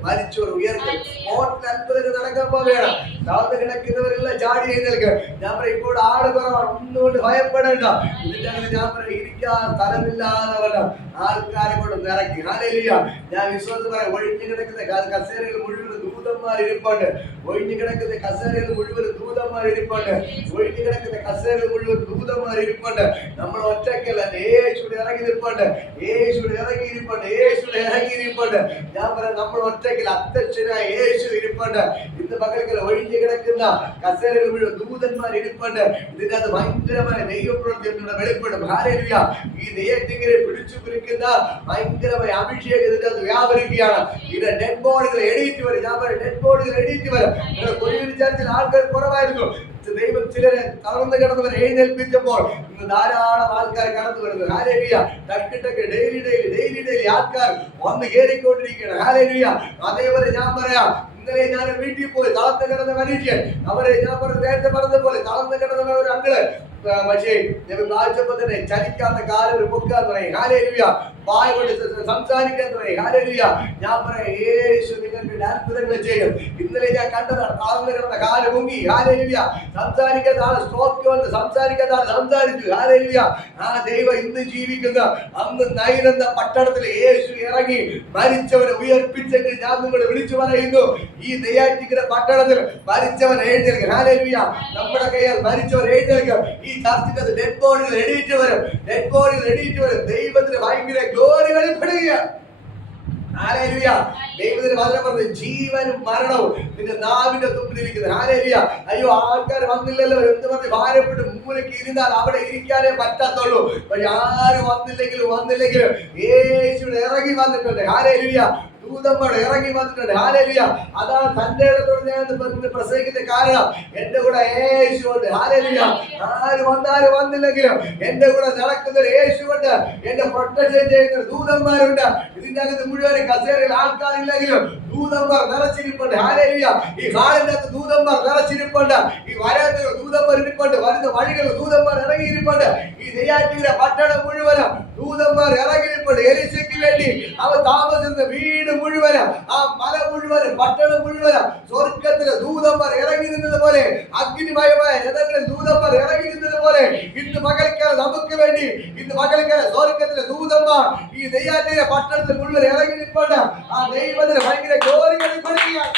സ്പോട്ടിൽ അത്ഭുതങ്ങൾ നടക്കാൻ പോവുകയാണ്. താഴ്ന്നു കിടക്കുന്നവരെല്ലാം ചാടി എഴുന്നേൽക്കും. ഞാൻ പറയും, ഇപ്പോൾ ആള് കുറവാണ്, ഒന്നുകൊണ്ട് ഭയപ്പെടേണ്ട. ഇതിന്റെ അങ്ങനെ ഞാൻ പറയും, ഇരിക്കാൻ സ്ഥലമില്ലാതെ ആൾക്കാരെ കൊണ്ട് നിറക്കി. ഹല്ലേലൂയ. ഞാൻ വിശ്വാസം പറയാം, ഒഴിഞ്ഞു കിടക്കുന്ന കസേരകൾ മുഴുവൻ ദൂതന്മാർ ഇരിപ്പുണ്ട്. ഒഴിഞ്ഞു കിടക്കുന്ന കസേരയിൽ മുഴുവൻ ദൂതന്മാർ ഇരിപ്പുണ്ട്. ഒഴിഞ്ഞു കിടക്കുന്ന കസേരയിൽ മുഴുവൻ ദൂതന്മാർ ഇരിപ്പുണ്ട്. നമ്മൾ ഒറ്റയ്ക്കല്ല, യേശുവിടെ ഇറങ്ങി നിൽപ്പുണ്ട്. യേശുവിടെ ഇറങ്ങിയിരിപ്പുണ്ട്. യേശുവിടെ ഇറങ്ങിയിരിപ്പുണ്ട്. ഞാൻ പറയാം, നമ്മൾ ഒറ്റയ്ക്കൽ അധ്യക്ഷനായ യേശു ഇരിപ്പുണ്ട്. ഇന്ന് പകൽക്കൽ ഒഴിഞ്ഞു കിടക്കുന്ന കസേരയിൽ മുഴുവൻ ദൂതന്മാർ ഇരിപ്പുണ്ട്. ഇതിന്റെ അത് ഭയങ്കരമായ ദൈവപ്രവൃത്തി വെളിപ്പെടും. ഹല്ലേലൂയ. ഈ നെയ്യാറ്റിൻകരയെ പിടിച്ചു കുലുക്കുന്ന ഭയങ്കരമായ അഭിഷേകം ഇതിന്റെ അത് വ്യാപരിക്കുകയാണ്. ഇതിന്റെ ഡെഡ് ബോഡികൾ എണീറ്റ് വരും. ഞാൻ പറയാം, ഡെഡ് ബോഡികൾ എണീറ്റ് വരും. കൊല്ലൂർ ചർച്ചിൽ ആൾക്കാർ കുറവായിരുന്നു. ദൈവം ചിലരെ തളർന്നു കിടന്നവരെ എഴുന്നേൽപ്പിച്ചപ്പോൾ ഇന്ന് ധാരാളം ആൾക്കാർ കടന്നു വരുന്നു. ഹല്ലേലൂയ. ടക്ക് ഡെയിലി ആൾക്കാർ വന്ന് കയറിക്കൊണ്ടിരിക്കുകയാണ്. ഹല്ലേലൂയ. അതേപോലെ ഞാൻ പറയാം, ഇന്നലെ ഞാൻ വീട്ടിൽ പോയി തളർന്നു കിടന്ന മനുഷ്യൻ, അവരെ ഞാൻ നേരത്തെ പറഞ്ഞതുപോലെ തളർന്നു കിടന്ന ഒരു അങ്കിള്, പക്ഷേ പ്രാവശ്യപ്പോ തന്നെ ചലിക്കാത്ത കാലം ഒരു പൊക്കാൻ തുടങ്ങി. ഹല്ലേലൂയ. വായ കൊണ്ട് സംസാരിക്കാൻ തുടങ്ങി. ഹല്ലേലൂയ. ഞാൻ പറയാം, യേശു നിങ്ങൾക്ക് അത്ഭുതങ്ങൾ ചെയ്യും. ഇന്നലെ ഞാൻ കണ്ടതാണ്, തളർന്നു കിടന്ന കാല് പൊങ്ങി. ഹല്ലേലൂയ. സംസാരിക്കാത്ത ആള് സ്ട്രോക്ക് വന്ന് സംസാരിക്കാത്ത ആൾ സംസാരിച്ചു. ഹല്ലേലൂയ. ആ ദൈവം ഇന്ന് ജീവിക്കുന്ന അന്ന് നൈൻ എന്ന പട്ടണത്തിൽ യേശു ഇറങ്ങി മരിച്ചവനെ ഉയർപ്പിച്ചെങ്കിൽ ഞാൻ നിങ്ങളെ വിളിച്ചു പറയുന്നു, ഈ നെയ്യാറ്റിൻകര പട്ടണത്തിൽ മരിച്ചവൻ എഴുന്നേൽക്കും. ഹല്ലേലൂയ. നമ്മുടെ കയ്യാൽ മരിച്ചവൻ എഴുന്നേൽക്കും. ഈ ചർച്ചിന്റെ ഡെഡ് ബോഡികൾ എണീറ്റ് വരും. ഡെഡ് ബോഡികൾ എണീറ്റ് വരും. ദൈവത്തിന് ഭയങ്കര ഗ്ലോറി വെളിപ്പെടുകയാണ്. ഹല്ലേലൂയ. ദൈവത്തിന്റെ വചനം പറഞ്ഞു, ജീവനും മരണവും നിന്റെ നാവിന്റെ തുമ്പിലിരിക്കുന്നത്. ഹല്ലേലൂയ. അയ്യോ, ആൾക്കാർ വന്നില്ലല്ലോ എന്ന് പറഞ്ഞ് ഭാരപ്പെട്ട് മൂലയ്ക്ക് ഇരുന്നാൽ അവിടെ ഇരിക്കാനേ പറ്റത്തുള്ളൂ. പക്ഷെ ആര് വന്നില്ലെങ്കിലും യേശുവിടെ ഇറങ്ങി വന്നിട്ടുണ്ട്. ഹല്ലേലൂയ. ദൂതന്മാർ ഇറങ്ങി വന്നിട്ടുണ്ട്. ഹല്ലേലൂയ. അതാണ് തന്റെ ഇടത്തോട് ഞാൻ പ്രസംഗിക്കുന്ന കാരണം. എന്റെ കൂടെ യേശുണ്ട്. ഹല്ലേലൂയ. ആര് വന്നില്ലെങ്കിലും എന്റെ കൂടെ നടക്കുന്ന ഒരു യേശുണ്ട്. എന്റെ പ്രൊട്ടക്ഷൻ ചെയ്യുന്ന ദൂതന്മാരുണ്ട്. ഇതിന്റെ അകത്ത് മുഴുവൻ കസേരയിൽ ആൾക്കാരില്ലെങ്കിലും ദൂതന്മാർ നിറച്ചിരിപ്പുണ്ട്. ഹല്ലേലൂയ. ഈ ഹാളിന്റെ അകത്ത് ദൂതന്മാർ നിറച്ചിരിപ്പുണ്ട്. ഈ വരാന്തയിൽ ദൂതന്മാർ ഇരിപ്പുണ്ട്. വരുന്ന വഴികളിൽ ദൂതന്മാർ ഇറങ്ങിയിരിപ്പുണ്ട്. ഈ നെയ്യാറ്റിൻകര പട്ടണം മുഴുവനും ദൂതന്മാർ ഇറങ്ങിയിരിപ്പുണ്ട്. എലീശയ്ക്ക് വേണ്ടി അവർ താമസിക്കുന്ന വീട് മുഴുവനും, ആ മല മുഴുവനും, പട്ടണം മുഴുവനും സ്വർഗത്തിലെ ദൂതന്മാർ ഇറങ്ങി നിന്നതുപോലെ, അഗ്നിമയമായ രഥങ്ങളിൽ ദൂതന്മാർ ഇറങ്ങി നിന്നതുപോലെ ഇന്ന് പകൽക്കാലം നമുക്ക് വേണ്ടി, ഇന്ന് പകൽക്കാലം സ്വർഗത്തിലെ ദൂതന്മാർ ഈ നെയ്യാറ്റിൻകര പട്ടണത്തിൽ മുഴുവൻ ഇറങ്ങി നിൽപ്പുണ്ട്. ആ ദൈവത്തിന് ഭയങ്കര ഗ്ലോറികൾ കൊടുക്കുകയാണ്.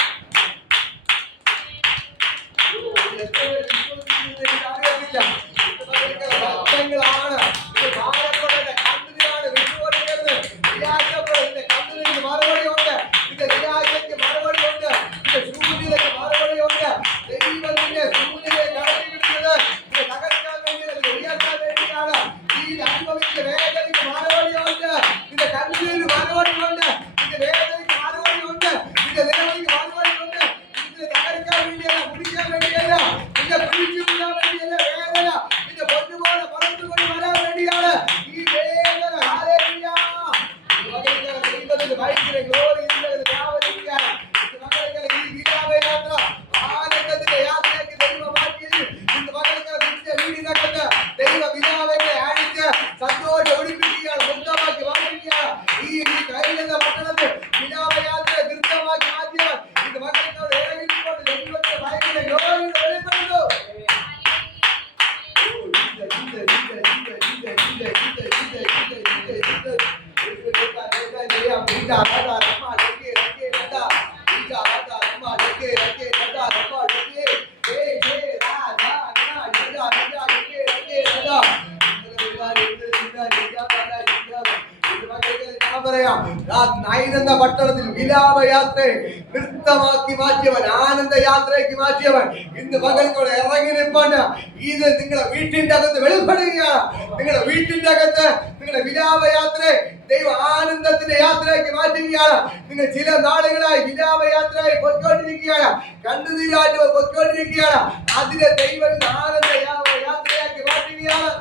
എന്ന പട്ടണത്തിൽ വിലാപയാത്രയെ നൃത്തമാക്കി മാറ്റിയവൻ, ആനന്ദ യാത്രയ്ക്ക് മാറ്റിയവൻ ഇന്ന് പകൽക്കോടെ ഇറങ്ങി നിൽപ്പുണ്ട്. ഇത് നിങ്ങളുടെ വീട്ടിന്റെ അകത്ത് വെളിപ്പെടുകയാണ്. നിങ്ങളുടെ വീട്ടിന്റെ അകത്ത് നിങ്ങളുടെ വിലാപയാത്രയെ ദൈവ ആനന്ദത്തിന്റെ യാത്രയ്ക്ക് മാറ്റുകയാണ്. നിങ്ങൾ ചില നാളുകളായി വിലാപയാത്രയായി പൊയ്ക്കൊണ്ടിരിക്കുകയാണ്, കണ്ണുനീരായിട്ട് പൊയ്ക്കൊണ്ടിരിക്കുകയാണ്. അതിനെ ദൈവം ആനന്ദ യാത്രയാക്കി മാറ്റുകയാണ്.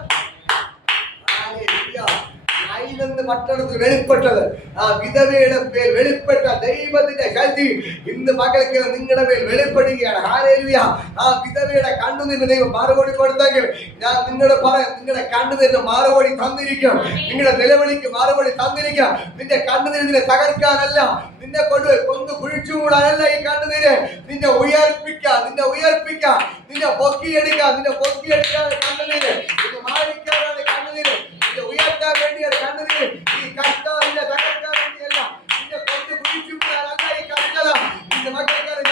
പട്ടണത്തിൽ വെളിപ്പെട്ടത്, ആ വിധവയുടെ പേർ വെളിപ്പെട്ട ദൈവത്തിന്റെ ശക്തി ഇന്ന് പകൽക്ക് നിങ്ങളുടെ മേൽ വെളിപ്പെടുകയാണ്. ഹല്ലേലൂയ. ആ വിധവയുടെ കണ്ണുനീരിന് ദൈവം മറുപടി കൊടുത്തെങ്കിൽ ഞാൻ നിങ്ങളുടെ കണ്ണുനീരിന് മറുപടി തന്നിരിക്കും. നിങ്ങളുടെ നിലവിളിക്ക് മറുപടി തന്നിരിക്കാം. നിന്റെ കണ്ണുനീരിനെ തകർക്കാനല്ല, നിന്നെ കൊന്നു കുഴിച്ചുകൂടാനല്ല ഈ കണ്ണുനീര്. നിന്നെ ഉയർപ്പിക്കാം, നിന്നെ പൊക്കിയെടുക്കാം കണ്ണുനീര്. ഇത് മാറിക്കാനാണ് കണ്ണുനീര്. ഉയർത്താൻ വേണ്ടിയാണ് കണ്ണുനീര്. ഈ കഷ്ടത നിന്നെ തകർക്കാൻ വേണ്ടിയല്ല, നിന്നെ കൊന്നു കുഴിച്ചുകൂടാനല്ല ഈ കഷ്ടത. നിന്റെ മക്കൾക്ക്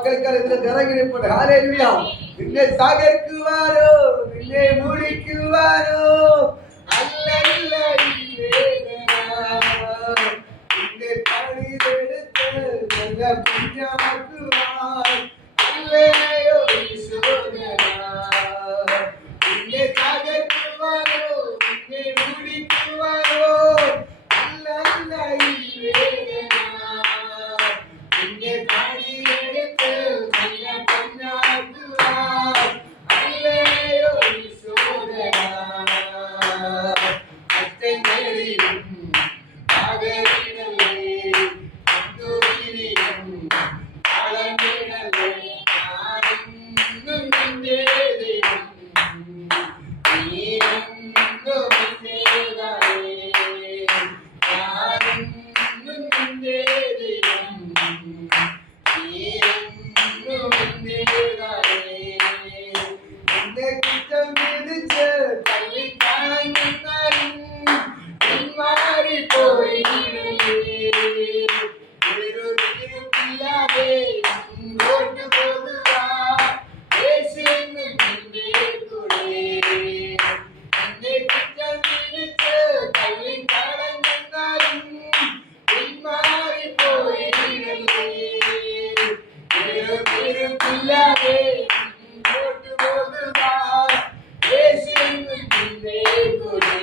പകൽക്കാലം ഇതിൽ ഇറങ്ങിപ്പോട്ടെ. ഹല്ലേലൂയ. നിന്നെ തകർക്കുവാനോ നിന്നെ മുടിക്കുവാനോ അല്ലല്ല ഈ വേദന. നിന്നെ പണിതെടുത്ത് നല്ല കുഞ്ഞാക്കുവാൻ അല്ലയോ ഈ ശോധന. നിന്നെ തകർക്കുവാനോ നിന്നെ മുടിക്കുവാനോ അല്ലല്ല ഈ വേദന. നിന്നെ പണിയെടുത്ത് നല്ല കുഞ്ഞാക്കുവാൻ അല്ലയോ ഈ ശോധന. അറ്റങ്ങളിലും പകലിടലേ അന്തുവിരിയും കളമിടലേ ഞാനെന്നും നിന്റെ ദൈവം. നീയെന്നും നിന്റേതായേ ഞാനെന്നും നിന്റെ ദൈവം. നീയെന്നും നിന്റേതായേ. നിന്നെ കുറ്റം വിധിച്ച് തള്ളിക്കളഞ്ഞാലും പിന്മാറിപ്പോയിടലേ. ഒരു തിരുപ്പില്ലാതെ മുമ്പോട്ട് പോകുക യേശുവെന്നും നിന്റെ കൂടെ. നിന്നെ കുറ്റം വിധിച്ച് തള്ളിക്കളഞ്ഞാലും പിന്മാറിപ്പോയിടലേ. ഒരു തിരുപ്പില്ലാതെ മുമ്പോട്ട് പോകുക യേശുവെന്നും നിന്റെ കൂടെ.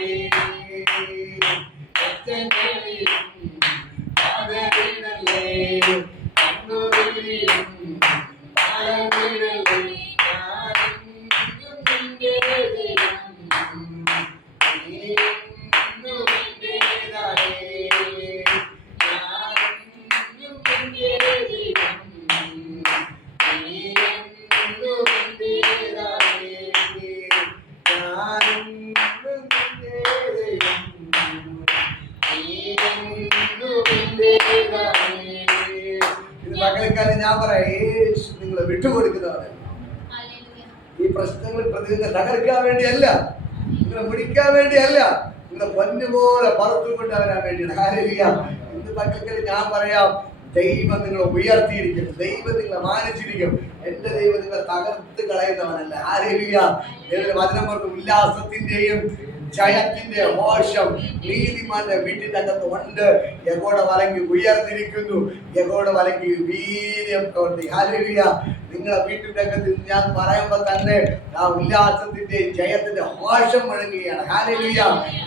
പകൽക്കാലം ഞാൻ പറയാം, യേശു നിങ്ങളെ വിട്ടുകൊടുക്കുന്നവരെ. ഈ പ്രശ്നങ്ങൾ പ്രതിനിധി തകർക്കാൻ വേണ്ടിയല്ല, നിങ്ങളെ മുടിക്കാൻ വേണ്ടിയല്ല, നിങ്ങളെ പൊന്നുപോലെ പറത്തുകൊണ്ട് അവരാൻ വേണ്ടിയാണ്. ഹല്ലേലൂയ. ഇന്ന് പകൽക്കാലം ഞാൻ പറയാം, ദൈവം നിങ്ങളെ ഉയർത്തിയിരിക്കും, ദൈവം നിങ്ങളെ മാനിച്ചിരിക്കും. എന്റെ ദൈവം നിങ്ങളെ തകർത്ത് കളയുന്നവനല്ല. ഹല്ലേലൂയ. വചനം പറഞ്ഞു, ഉല്ലാസത്തിന്റെയും ജയത്തിന്റെ മോശം നീതിമാന്റെ വീട്ടിന്റെ അകത്ത് ഉണ്ട്. യഹോവ വലങ്കി ഉയർന്നിരിക്കുന്നു, യഹോവ വലങ്കി വീര്യം പ്രവർത്തി. ഹല്ലേലൂയ. നിങ്ങളെ വീട്ടിന്റെ അകത്ത് ഞാൻ പറയുമ്പോൾ തന്നെ ആ ഉല്ലാസത്തിന്റെ ജയത്തിന്റെ മോശം മുഴങ്ങുകയാണ്. ഹല്ലേലൂയ.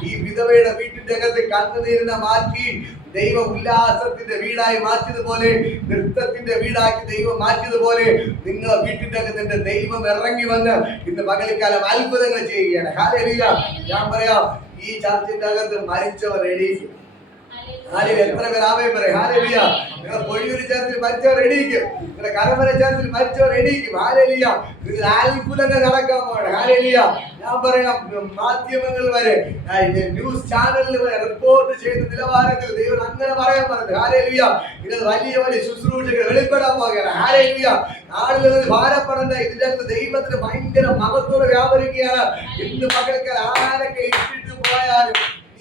ഈ വിധവയുടെ വീട്ടിന്റെ അകത്ത് കണ്ണുനീരിനെ മാറ്റി ദൈവം ഉല്ലാസത്തിന്റെ വീടായി മാറ്റിയതുപോലെ, നൃത്തത്തിന്റെ വീടാക്കി ദൈവം മാറ്റിയതുപോലെ നിങ്ങളെ വീട്ടിന്റെ അകത്തിന്റെ ദൈവം ഇറങ്ങി വന്ന് ഇന്ന് പകൽക്കാലം അത്ഭുതങ്ങൾ ചെയ്യുകയാണ്. ഹല്ലേലൂയ. ഞാൻ പറയാം, ഈ ചർച്ചിന്റെ അകത്ത് മരിച്ചവർ എണീക്കും. എത്ര പേർ ആമേൻ പറയും? ഹല്ലേലൂയ. നിങ്ങളുടെ പൊഴിയൂർ ചർച്ചിൽ മരിച്ചവർ എണീക്കും, നിങ്ങളുടെ കരമന ചർച്ചിൽ മരിച്ചവർ എണീക്കും. ഹല്ലേലൂയ. നിങ്ങൾ അത്ഭുതങ്ങൾ നടക്കാൻ പോകണം. ഹല്ലേലൂയ. ഞാൻ പറയാം, മാധ്യമങ്ങൾ വരെ ന്യൂസ് ചാനലിൽ വരെ റിപ്പോർട്ട് ചെയ്ത നിലവാരത്തിൽ ദൈവം അങ്ങനെ പറയാൻ പറഞ്ഞത്. ഹല്ലേലൂയ. ഇത് വലിയ വലിയ ശുശ്രൂഷകൾ വെളിപ്പെടാൻ പോകുകയാണ്. ഹല്ലേലൂയ. ആളുകൾ ഭാരപ്പെടേണ്ട, ഇതിന്റെ അകത്ത് ദൈവത്തിന് ഭയങ്കര മഹത്വം വ്യാപരിക്കുകയാണ്. ഇന്ന് പകൽക്കാൽ ആരൊക്കെ ഇട്ടിട്ട് പോയാലും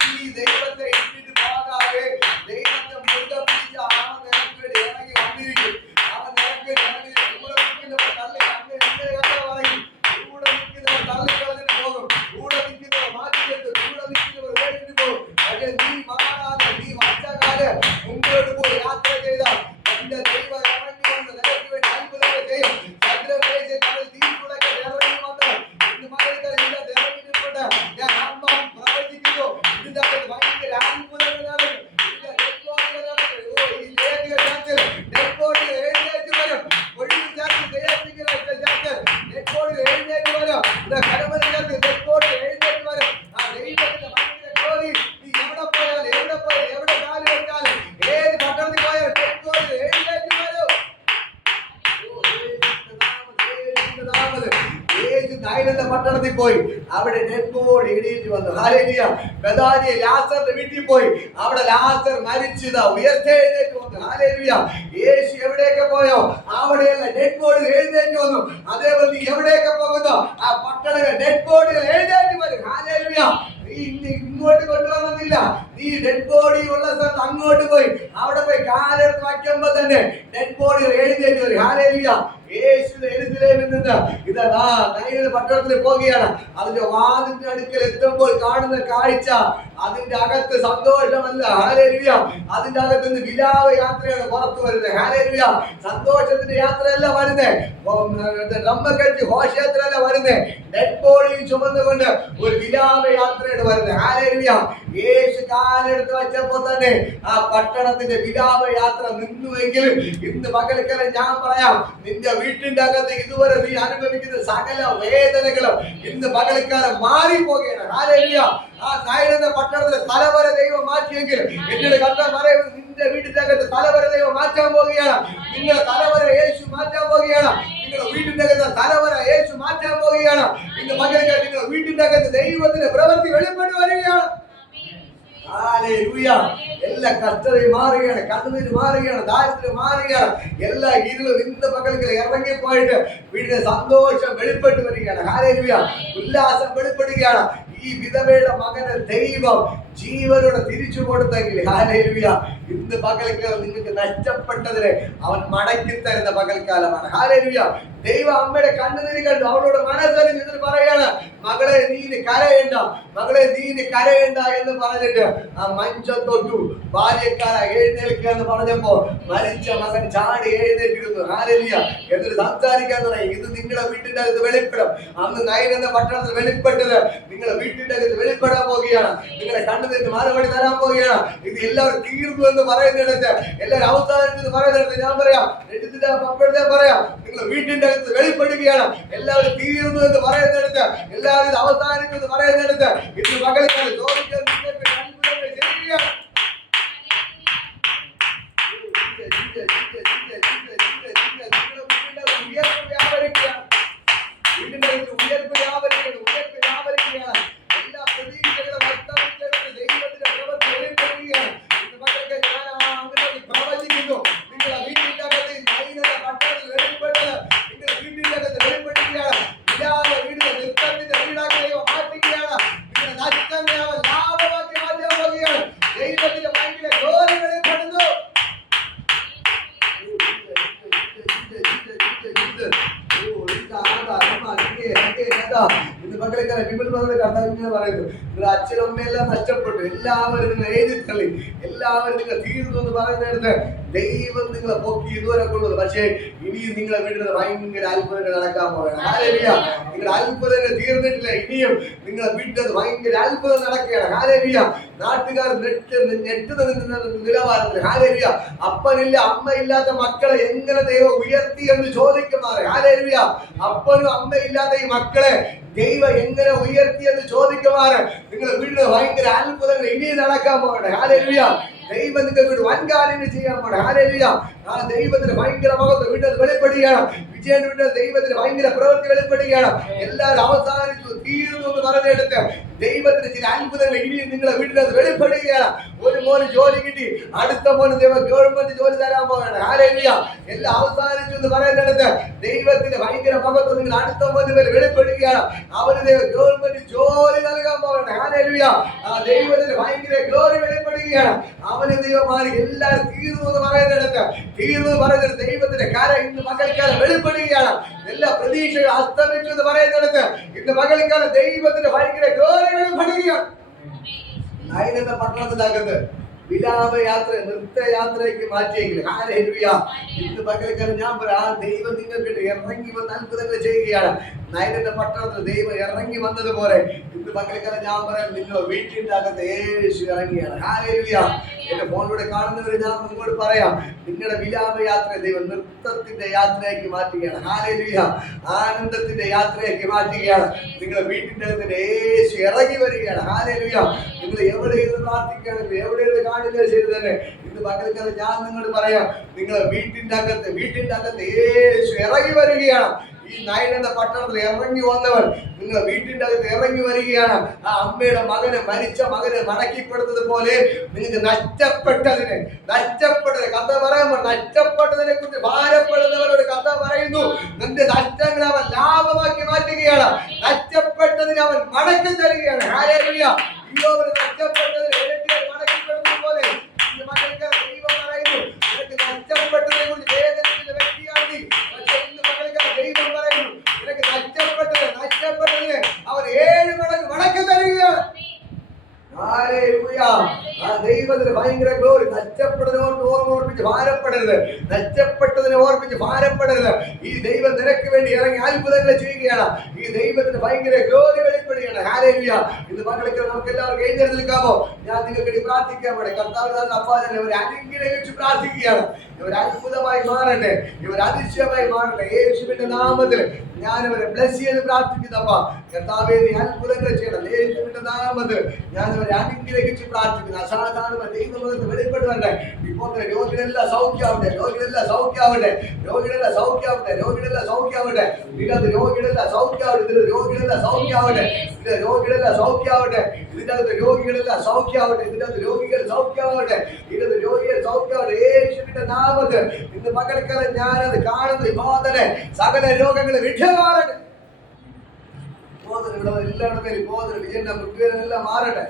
ഈ ദൈവത്തെ ഇട്ടിട്ട് പോകാതെ ദൈവത്തെ മുറുകെ പിടിച്ച ആ നിനക്ക് ഇറങ്ങി വന്നിരിക്കും. അവൻ നിനക്ക് ഇറങ്ങി കൂടെ നിൽക്കുന്നവർ തള്ളി പറയും, കൂടെ നിൽക്കുന്നവർ തള്ളിക്കളഞ്ഞിട്ട് പോകും, കൂടെ നിൽക്കുന്നവർ മാറ്റിയെടുത്ത്, കൂടെ നിൽക്കുന്നവർ വേണ്ടിട്ട് പോകും. പക്ഷേ നീ മാറാതെ, നീ വച്ചകാല് മുമ്പോട്ട് പോയി യാത്ര ചെയ്താൽ എന്റെ ദൈവം ഇറങ്ങി വന്ന് നിനക്ക് വേണ്ടി അത്ഭുതങ്ങൾ ചെയ്യും. ചന്ദ്രപ്രദേശ കടൽ തീർച്ചയായിട്ടും ഇറങ്ങി വന്ന് ഇന്ന് മകൾക്ക് ഇറങ്ങിയിട്ടുണ്ട്. ഞാൻ അമ്മ പ്രവചിക്കുന്നു, ഇതിന്റെ അകത്ത് ഭയങ്കര അത്ഭുതങ്ങൾ നടക്കും. എഴുന്നേറ്റ് വരും, ഒഴിവ് ചാർജ് ദൈവത്തിങ്ങനെ നെറ്റ്ബോർഡിൽ എഴുന്നേറ്റ് വരും, കരമനകത്ത് നെറ്റ്ബോർഡിൽ എഴുന്നേറ്റ് വരും. ആ ദൈവത്തിന്റെ ഭയങ്കര ജോലി. നീ എവിടെ പോയാലും എവിടെ കാല് വെച്ചാലും ഏത് പട്ടണത്തിൽ പോയാലും നെറ്റ്ബോർഡിൽ എഴുന്നേറ്റ് വരും. പട്ടണത്തിൽ പോയി അവിടെ നെറ്റ്ബോർഡ് എഴുന്നേറ്റ് വന്നു. ഹല്ലേലൂയ. ബഥാനിയ ലാസറിന്റെ വീട്ടിൽ പോയി, അവിടെ ലാസർ മരിച്ചതാ ഉയർത്തെഴുന്നേറ്റ് വന്നു. ഹല്ലേലൂയ. യേശു എവിടെയൊക്കെ പോയോ അവിടെയുള്ള നെറ്റ്ബോർഡിൽ എഴുന്നേറ്റ് വന്നു. അതേപോലെ നീ എവിടെയൊക്കെ പോകുന്നോ ആ പട്ടണങ്ങൾ നെറ്റ്ബോർഡുകൾ എഴുന്നേറ്റ് വരും. ഹല്ലേലൂയ. നീ ഇങ്ങോട്ട് കൊണ്ടുവന്നില്ല. നീ ഡെഡ് ബോഡി ഉള്ള സ്ഥലത്ത് അങ്ങോട്ട് പോയി അവിടെ പോയി കാലെടുത്ത് വയ്ക്കുമ്പോ തന്നെ ഡെഡ് ബോഡി എഴുന്നേറ്റ് വരും. ഹല്ലേലൂയ. യേശു എരുസലേമിൽ നിന്ന് ഇതാ നൈനിന്റെ പട്ടണത്തിൽ പോവുകയാണ്. അതിന്റെ വാതിന്റെ അടുക്കൽ എത്തുമ്പോൾ കാണുന്ന കാഴ്ച അതിന്റെ അകത്ത് സന്തോഷമല്ല. ഹല്ലേലൂയ. അതിന്റെ അകത്ത് നിന്ന് വിലാപ യാത്രയാണ് പുറത്തു വരുന്നത്. ഹല്ലേലൂയ. സന്തോഷത്തിന്റെ യാത്രയല്ല വരുന്നത്, റമ്മക്കടിച്ച് ഘോഷയാത്രയല്ല വരുന്നത്, ഡെഡ് ബോഡിയും ചുമന്നുകൊണ്ട് ഒരു വിലാപ യാത്രയാണ് വരുന്നത്. ഹല്ലേലൂയ. യേശു കാലെടുത്ത് വെച്ചപ്പോ തന്നെ ആ പട്ടണത്തിന്റെ വിലാപ യാത്ര നിന്നുവെങ്കിൽ ഇന്ന് പകൽക്കാലം ഞാൻ പറയാം, നിന്റെ വീട്ടിന്റെ അകത്ത് ഇതുവരെ നീ അനുഭവിക്കുന്ന സകല വേദനകളും ഇന്ന് പകൽക്കാലം മാറിപ്പോകുകയാണ്. ഹല്ലേലൂയ. ആ നൈനിന്റെ പട്ടണത്തിലെ തലവര ദൈവം മാറ്റിയെങ്കിൽ എന്നോട് കർത്താവ് പറയുന്നത്, നിന്റെ വീട്ടിന്റെ അകത്ത് തലവര ദൈവം മാറ്റാൻ പോവുകയാണ്. നിങ്ങളുടെ തലവര യേശു മാറ്റാൻ പോവുകയാണ്. നിങ്ങളുടെ വീട്ടിന്റെ അകത്ത് തലവര യേശു മാറ്റാൻ പോവുകയാണ്. ഇന്ന് പകൽക്കാലം നിങ്ങളുടെ വീട്ടിന്റെ അകത്ത് ദൈവത്തിന്റെ പ്രവൃത്തി വെളിപ്പെട്ട് വരികയാണ്. ഹല്ലേലൂയ. എല്ലാ കഷ്ടതയും മാറുകയാണ്, കണ്ണുനീര് മാറുകയാണ്, ദാരിദ്ര്യം മാറുകയാണ്. എല്ലാ ഇരുളും ഇന്ന് പകൽക്കൽ ഇറങ്ങിപ്പോയിട്ട് വീടിന്റെ സന്തോഷം വെളിപ്പെട്ട് വരികയാണ്. ഹല്ലേലൂയ. ഉല്ലാസം വെളിപ്പെടുകയാണ്. ഈ വിധവയുടെ മകന് ദൈവം ജീവനോടെ തിരിച്ചു കൊടുത്തെങ്കിൽ, ഹല്ലേലൂയ, ഇന്ന് പകൽക്കാലം നിങ്ങൾക്ക് നഷ്ടപ്പെട്ടതിനെ അവൻ മടക്കി തരുന്ന പകൽക്കാലമാണ്. ഹല്ലേലൂയ. ദൈവം അമ്മയുടെ കണ്ണുനീര് കണ്ടു, അവളോട് മനസ്സറിഞ്ഞ് ഇതിന് പറയാണ്, മകളെ നീ കരയണ്ട, മകളെ നീ കരയണ്ട എന്ന് പറഞ്ഞിട്ട് ആ മഞ്ചം തൊട്ടു. ബാല്യക്കാര എഴുന്നേൽക്കുക എന്ന് പറഞ്ഞപ്പോ മരിച്ച മകൻ ചാടി എഴുന്നേറ്റിരുന്നു. ഹല്ലേലൂയ. എന്നിട്ട് സംസാരിക്കാൻ തുടങ്ങി. ഇത് നിങ്ങളുടെ വീട്ടിന്റെ അകത്ത് വെളിപ്പെടും. അന്ന് നൈൻ എന്ന പട്ടണത്തിൽ വെളിപ്പെട്ടത് നിങ്ങളുടെ വീട്ടിന്റെ അകത്ത് വെളിപ്പെടാൻ പോവുകയാണ്. നിങ്ങളുടെ കണ്ണുനീര് മറുപടി തരാൻ പോവുകയാണ്. ഇത് എല്ലാവരും തീർന്നു എന്ന് പറയുന്നിടത്ത്, എല്ലാവരും അവസാനിച്ചെന്ന് പറയുന്നിടത്ത് ഞാൻ പറയാം, അപ്പോഴത്തെ പറയാം, നിങ്ങൾ വീട്ടിന്റെ അകത്ത് വെളിപ്പെടുകയാണ്. എല്ലാവരും തീർന്നു എന്ന് പറയുന്നിടത്ത്, എല്ലാവരും അവസാനിച്ചു എന്ന് പറയുന്നിടത്ത് ഇന്ന് മകളിക്കാണ് ചോദിക്കാൻ നിങ്ങൾക്ക് അത്ഭുതങ്ങൾ ചെയ്യുകയാണ്. എല്ലാ പ്രതീക്ഷകളും അസ്തമിച്ചെടുത്ത് ദൈവത്തിന്റെ പ്രവൃത്തി വെളിപ്പെടുകയാണ്. ഇന്ന് മകൾക്ക് ഞാൻ അങ്ങനെ പ്രവചിക്കുന്നു, നിങ്ങളുടെ വീട്ടിന്റെ അകത്ത് നൈനിന്റെ പട്ടണത്തിൽ വെളിപ്പെട്ടത് നിങ്ങളുടെ വീട്ടിന്റെ അകത്ത് വെളിപ്പെടുകയാണ്. ഇല്ലാതെ വീടിന്റെ നൃത്തത്തിന്റെ വീടാക്കി മാറ്റുകയാണ്. നിങ്ങളുടെ നഷ്ടങ്ങളെ അവൻ ലാഭമാക്കി മാറ്റാൻ പോവുകയാണ്. ദൈവത്തിന്റെ ഭയങ്കര ജോലി വെളിപ്പെടുന്നു. ഇന്ന് മക്കളെക്കാരെ വിമൽ പറഞ്ഞ കർത്താവ് ഇങ്ങനെ പറയുന്നു, നിങ്ങളുടെ അച്ഛനും അമ്മയെല്ലാം നഷ്ടപ്പെട്ടു, എല്ലാവരും നിങ്ങൾ എഴുതി തള്ളി, എല്ലാവരും നിങ്ങൾ തീർന്നു എന്ന് പറയുന്നിടത്ത് ദൈവം നിങ്ങളെ പൊക്കി ഇതുവരെ കൊണ്ടത്. പക്ഷേ ഇനിയും നിങ്ങളെ വീട്ടിൽ ഭയങ്കര അത്ഭുതങ്ങൾ നടക്കാൻ പോവുകയാണ്. ഹല്ലേലൂയ. നിങ്ങളുടെ അത്ഭുതങ്ങൾ തീർന്നിട്ടില്ല, ഇനിയും നിങ്ങളെ വീട്ടിൽ ഭയങ്കര അത്ഭുതം നടക്കുകയാണ്. ഹല്ലേലൂയ. നാട്ടുകാർ ഞെട്ടുന്ന നിലവാരത്തിൽ, ഹല്ലേലൂയ, അപ്പനില്ല അമ്മയില്ലാത്ത മക്കളെ എങ്ങനെ ദൈവം ഉയർത്തി എന്ന് ചോദിക്കുമാറ്. ഹല്ലേലൂയ. അപ്പനും അമ്മയില്ലാത്ത ഈ മക്കളെ ദൈവം എങ്ങനെ ഉയർത്തി എന്ന് ചോദിക്കുമാറ് നിങ്ങളുടെ വീട്ടിൽ ഭയങ്കര അത്ഭുതങ്ങൾ ഇനിയും നടക്കാൻ പോകട്ടെ. ഹല്ലേലൂയ. ദൈവം നിങ്ങൾക്ക് വൻകാര്യങ്ങൾ ചെയ്യാൻ പോകട്ടെ. ഹല്ലേലൂയ. ആ ദൈവത്തിന് ഭയങ്കര മഹത്വം വീട്ടിൽ വെളിപ്പെടുകയാണ്. വിജയൻ വീട്ടിൽ ദൈവത്തിന് ഭയങ്കര പ്രവൃത്തി വെളിപ്പെടുകയാണ്. എല്ലാവരും അവസാനിച്ചു തീർന്നു എന്ന് പറഞ്ഞെടുത്ത് ദൈവത്തിന് ചില അത്ഭുതങ്ങൾ ഇനിയും നിങ്ങളെ വീട്ടിനകത്ത് വെളിപ്പെടുകയാണ്. ഒരു മോന് ജോലി കിട്ടി, അടുത്ത മോന് ദൈവം ഗവൺമെന്റ് ജോലി തരാൻ പോവുകയാണ്. ഹല്ലേലൂയ. എല്ലാം അവസാനിച്ചു എന്ന് പറയുന്നിടത്ത് ദൈവത്തിന് ഭയങ്കര മഹത്വം നിങ്ങൾ അടുത്ത മോന് പേര് വെളിപ്പെടുകയാണ്. അവന് ദൈവം ഗവൺമെന്റ് ജോലി നൽകാൻ പോവുകയാണ്. ഹല്ലേലൂയ. ആ ദൈവത്തിന് ഭയങ്കര ഗ്ലോറി വെളിപ്പെടുകയാണ്. അവന് ദൈവമാരി എല്ലാവരും തീർന്നു എന്ന് പറയുന്നിടത്ത്, തീർന്നു എന്ന് പറയുന്നിടത്ത് ദൈവത്തിന്റെ കര ഇന്ന് മകൾക്കാലം വെളിപ്പെടുകയാണ്. എല്ലാ പ്രതീക്ഷകളും അസ്തമിച്ചു എന്ന് പറയുന്നിടത്ത് ഇന്ന് മകൾക്കാലം ദൈവത്തിന്റെ ഭയങ്കര ഗ്ലോറി വെളിപ്പെടുകയാണ്. നൈനിന്റെ പട്ടണത്തിനകത്ത് വിലാപയാത്ര നൃത്തയാത്രയ്ക്ക് മാറ്റിയെങ്കിൽ, ഹല്ലേലൂയ, ഇന്ന് പകൽക്കാലം ഞാൻ പറയാം, ആ ദൈവം നിങ്ങൾക്ക് ഇറങ്ങി വന്ന് അത്ഭുതങ്ങൾ ചെയ്യുകയാണ്. നൈനിന്റെ പട്ടണത്തിൽ ദൈവം ഇറങ്ങി വന്നതുപോലെ ഇന്ന് പകൽക്കാലം ഞാൻ പറയാം, നിങ്ങളുടെ വീട്ടിന്റെ അകത്ത് യേശു ഇറങ്ങിയാണ്. ഹല്ലേലൂയ. എന്റെ ഫോണിലൂടെ കാണുന്നവരെ ഞാൻ നിങ്ങളോട് പറയാം, നിങ്ങളുടെ വിലാപയാത്ര ദൈവം നൃത്തത്തിന്റെ യാത്രയാക്കി മാറ്റുകയാണ്. ഹല്ലേലൂയ. ആനന്ദത്തിന്റെ യാത്രയാക്കി മാറ്റുകയാണ്. നിങ്ങളുടെ വീട്ടിന്റെ അകത്ത് യേശു ഇറങ്ങി വരികയാണ്. ഹല്ലേലൂയ. നിങ്ങൾ എവിടെ ഇരുന്ന് പ്രാർത്ഥിക്കുകയാണെങ്കിൽ, എവിടെ ഇരുന്ന് കാണില്ല ശരി തന്നെ, ഇന്ന് പകൽക്കാലം ഞാൻ നിങ്ങളോട് പറയാം, നിങ്ങളുടെ വീട്ടിന്റെ അകത്ത് യേശു ഇറങ്ങി വരികയാണ്. ഈ നൈൻ എന്ന പട്ടണത്തിൽ ഇറങ്ങി വന്നവൻ നിങ്ങളുടെ വീട്ടിന്റെ അകത്ത് ഇറങ്ങി വരികയാണ്. ആ അമ്മയുടെ മകനെ, മരിച്ച മകനെ മടക്കിപ്പെടുന്നത് പോലെ നിങ്ങൾക്ക് നഷ്ടപ്പെട്ടതിനെ കഥ പറയുമ്പോൾ നഷ്ടപ്പെട്ടതിനെ കുറിച്ച് ഭാരപ്പെടുന്നവരോട് കഥ പറയുന്നു. നിന്റെ നഷ്ടങ്ങളെ അവൻ ലാഭമാക്കി മാറ്റുകയാണ്. നഷ്ടപ്പെട്ടതിനെ അവൻ മടക്കി തരികയാണ്. ഹല്ലേലൂയ. ഭാരപ്പെടരുത്. നഷ്ടപ്പെട്ടതിനെ ഓർമ്മിച്ച് ഭാരപ്പെടരുത്. ഈ ദൈവം നിനക്ക് വേണ്ടി ഇറങ്ങി അത്ഭുതങ്ങൾ ചെയ്യുകയാണ്. ഈ ദൈവത്തിന് ഭയങ്കര ഗ്ലോറി വെളിപ്പെടുകയാണ്. ഹല്ലേലൂയ. ഇന്ന് മക്കളൊക്കെ നമുക്ക് എല്ലാവർക്കും എഴുന്നേറ്റ് നിൽക്കാമോ? ഞാൻ നിങ്ങൾക്ക് വേണ്ടി പ്രാർത്ഥിക്കാൻ വേണ്ടി കർത്താവ് അപ്പാദനെ ഒരു അനുഗ്രഹിച്ച് പ്രാർത്ഥിക്കുകയാണ്. ഇവർ അത്ഭുതമായി മാറട്ടെ, ഇവർ അതിശയമായി മാറട്ടെ. യേശുവിന്റെ നാമത്തിൽ ഞാൻ അവരെ ബ്ലസ് ചെയ്ത് പ്രാർത്ഥിക്കുന്നപ്പ കർത്താവേ നീ അത്ഭുതങ്ങൾ ചെയ്യണം. യേശുവിന്റെ നാമത്തിൽ ഞാൻ അവരെ അനുഗ്രഹിച്ച് പ്രാർത്ഥിക്കുന്നു. അസാധാരണ ദൈവം വെളിപ്പെടുവട്ടെ. ഇപ്പോൾ രോഗികളെല്ലാം സൗഖ്യമാവട്ടെ, രോഗികളെല്ലാം സൗഖ്യമാവട്ടെ, രോഗികളെല്ലാം സൗഖ്യമാവട്ടെ, രോഗികളെല്ലാം സൗഖ്യമാവട്ടെ. ഇതിനകത്ത് രോഗികളെല്ലാം സൗഖ്യമാവട്ടെ, ഇതിൽ രോഗികളെല്ലാം സൗഖ്യമാവട്ടെ, ഇതിൽ രോഗികളെല്ലാം സൗഖ്യമാവട്ടെ, ഇതിനകത്ത് രോഗികളെല്ലാം സൗഖ്യമാവട്ടെ, ഇതിനകത്ത് രോഗികൾ സൗഖ്യമാവട്ടെ, ഇതിനകത്ത് രോഗികൾ സൗഖ്യമാവട്ടെ. യേശുവിന്റെ നാമത്തിൽ ഇന്ന് പകൽക്കാലം ഞാനത് കാണുന്നു. ഇപ്പോൾ തന്നെ സകല രോഗങ്ങൾ വിട്ടുമാറട്ടെ. ഇവിടെ എല്ലാവരുടെ പേര് ഇപ്പോൾ വിജയന്റെ മൃത്യുവിനെല്ലാം മാറട്ടെ.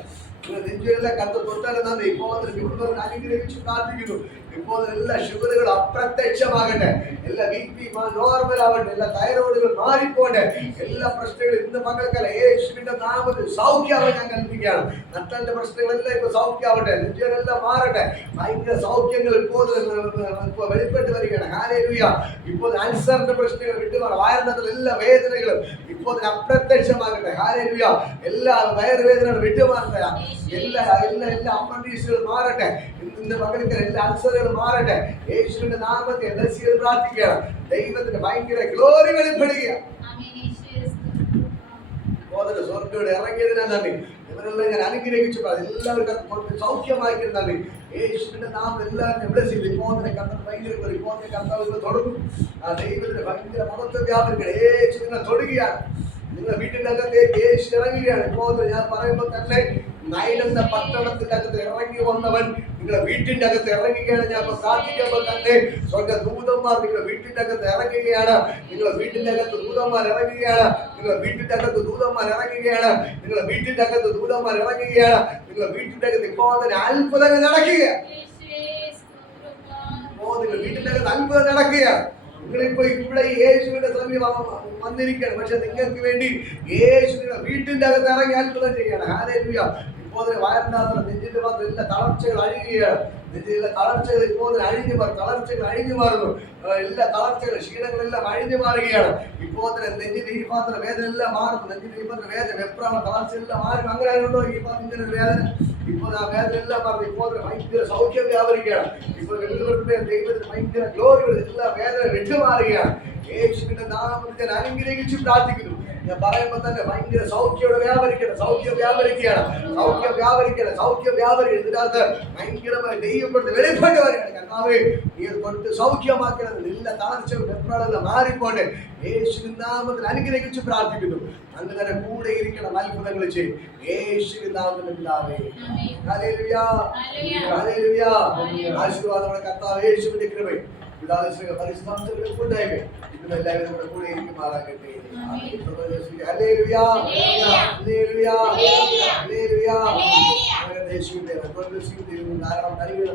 നെഞ്ചുകളെല്ലാം കത്ത് തൊട്ടാലും നന്ദി. ഇപ്പോൾ അനുഗ്രഹിച്ച് പ്രാർത്ഥിക്കുന്നു. ഇപ്പോൾ എല്ലാ ഷുഗറുകളും അപ്രത്യക്ഷമാകട്ടെ, എല്ലാ BP നോർമൽ ആവട്ടെ, എല്ലാ തൈറോയിഡുകൾ മാറിപ്പോട്ടെ, എല്ലാ പ്രശ്നങ്ങളും ഇന്ന് പകൽക്കാലം യേശുവിന്റെ നാമത്തിൽ സൗഖ്യമാവാൻ ഞാൻ കൽപ്പിക്കുകയാണ്. നട്ടലിന്റെ പ്രശ്നങ്ങളെല്ലാം ഇപ്പൊ സൗഖ്യമാവട്ടെ, നെഞ്ചുകളെല്ലാം മാറട്ടെ. ഭയങ്കര സൗഖ്യങ്ങൾ ഇപ്പോൾ വെളിപ്പെട്ട് വരികയാണ്. ഹല്ലേലൂയ. ഇപ്പോൾ അൾസറിന്റെ പ്രശ്നങ്ങൾ വിട്ടുമാറും. വയറിനകത്തുള്ള എല്ലാ വേദനകളും ഇപ്പോൾ അപ്രത്യക്ഷമാകട്ടെ. ഹല്ലേലൂയ. എല്ലാ വയറുവേദനകളും വിട്ടുമാറട്ടെ. എല്ലാ അപ്പൻഡിക്സുകൾ മാറട്ടെ. ഇന്ന് പകൽക്കാലം എല്ലാ അൾസറുകൾ മാറട്ടെ. യേശുവിന്റെ നാമത്തിൽ പ്രാർത്ഥിക്കുകയാണ്. ദൈവത്തിന്റെ ഭയങ്കര ഗ്ലോറി വെളിപ്പെടുകയാണ്. സ്വർഗ്ഗത്തോടെ ഇറങ്ങിയതിനാ നന്ദി. ഇവരെല്ലാം ഞാൻ അനുഗ്രഹിച്ചു. എല്ലാവർക്കും സൗഖ്യമായിരിക്കും നന്ദി. യേശുവിന്റെ നാമം എല്ലാവരും ബ്ലസ് ചെയ്തു. ഇപ്പോഴത്തെ കർത്താവ് ഭയങ്കര ഇപ്പോഴത്തെ കർത്താവ് തുടങ്ങും. ആ ദൈവത്തിന്റെ ഭയങ്കര മഹത്വ വ്യാപരികൾ യേശു നിങ്ങളെ തൊടുകയാണ്. നിങ്ങളുടെ വീട്ടിന്റെ അകത്തേക്ക് യേശു ഇറങ്ങുകയാണ്. ഇപ്പോൾ ഞാൻ പറയുമ്പോൾ തന്നെ നൈലെന്ന പട്ടണത്തിന്റെ അകത്ത് ഇറങ്ങി വന്നവൻ നിങ്ങളുടെ വീട്ടിന്റെ അകത്ത് ഇറങ്ങുകയാണ്. ഞാൻ പ്രാർത്ഥിക്കുമ്പോൾ തന്നെ സ്വർഗ്ഗ ദൂതന്മാർ നിങ്ങളുടെ വീട്ടിന്റെ അകത്ത് ഇറങ്ങുകയാണ്. നിങ്ങളുടെ വീട്ടിന്റെ അകത്ത് ദൂതന്മാർ ഇറങ്ങുകയാണ്. നിങ്ങളുടെ വീട്ടിന്റെ അകത്ത് ദൂതന്മാർ ഇറങ്ങുകയാണ്. നിങ്ങളുടെ വീട്ടിന്റെ അകത്ത് ദൂതന്മാർ ഇറങ്ങുകയാണ്. നിങ്ങളുടെ വീട്ടിന്റെ അകത്ത് ഇപ്പോൾ തന്നെ അത്ഭുതങ്ങൾ നടക്കുകയാണ്. നിങ്ങളുടെ വീട്ടിന്റെ അകത്ത് അത്ഭുതം നടക്കുകയാണ്. നിങ്ങളിപ്പോ ഇവിടെ യേശുവിന്റെ സമീപം വന്നിരിക്കുകയാണ്. പക്ഷെ നിങ്ങൾക്ക് വേണ്ടി യേശുവിന്റെ വീട്ടിന്റെ അകത്ത് ഇറങ്ങി അത്ഭുതം ചെയ്യണം. ഹല്ലേലൂയ. ഇപ്പോൾ വയറിനകത്ത് നെഞ്ചിന്റെ ഭാഗത്ത് എല്ലാ തളർച്ചകൾ അഴിയുകയാണ്. നെഞ്ചിലെ തളർച്ചകൾ ഇപ്പോൾ അഴിഞ്ഞു മാറും. തളർച്ചകൾ അഴിഞ്ഞു മാറുന്നു. എല്ലാ തളർച്ചകളും ക്ഷീണങ്ങളെല്ലാം അഴിഞ്ഞു മാറുകയാണ്. ഇപ്പോൾ തന്നെ നെഞ്ചിന്റെ ഈ ഭാഗത്തിന്റെ വേദന എല്ലാം മാറുന്നു. നെഞ്ചിന്റെ ഈ ഭാഗത്തിന്റെ വേദന വെപ്രാളം തളർച്ച എല്ലാം മാറും. അങ്ങനെ ആയതുകൊണ്ടോ ഈ ഭാഗത്ത് ഇങ്ങനെ ഒരു വേദന? ഇപ്പോൾ ആ വേദന എല്ലാം മാറുന്നു. ഇപ്പോൾ ഭയങ്കര സൗഖ്യം വ്യാപരിക്കുകയാണ്. ഇപ്പോൾ ദൈവത്തിന് ഭയങ്കര ഗ്ലോറികൾ എല്ലാ വേദന വിട്ടുമാറുകയാണ്. യേശുവിന്റെ നാമത്തിൽ ഞാൻ അനുഗ്രഹിച്ച് പ്രാർത്ഥിക്കുന്നു. ഞാൻ പറയുമ്പോൾ തന്നെ ഭയങ്കര സൗഖ്യം വ്യാപരിക്കണം. സൗഖ്യം വ്യാപരിക്കുകയാണ്. സൗഖ്യം വ്യാപരിക്കണം. സൗഖ്യം വ്യാപരിക്കണം. ഇതിനകത്ത് ഭയങ്കരമായി ദൈവപ്പെടുത്തി വെളിപ്പെട്ട് വരികയാണ്. കർത്താവേ നീ തൊട്ട് സൗഖ്യമാക്കണം. എല്ലാ തളർച്ചകളും വെപ്രാളെല്ലാം മാറിപ്പോട്ടെ. യേശുവിൻ നാമത്തിൽ അനുഗ്രഹിച്ച് പ്രാർത്ഥിക്കുന്നു. അങ്ങനെ കൂടെ ഇരിക്കണം. അത്ഭുതങ്ങൾ ചെയ്യും. യേശുവിൻ നാമത്തിൽ പിതാവേ. ഹല്ലേലൂയ. ഹല്ലേലൂയ. ആശീർവാദങ്ങളുടെ കർത്താവ് യേശുവിന്റെ കൃപയും പിതാവിന്റെ പരിശുദ്ധാത്മാവിന്റെ കൂട്ടായ്മയും ഇന്നും എല്ലാവരും നമ്മുടെ കൂടെ ഇരിക്കുമാറാകട്ടെ. ഹല്ലേലൂയ. ഹല്ലേലൂയ. ഹല്ലേലൂയ. യേശുവിന്റെ ധാരാളം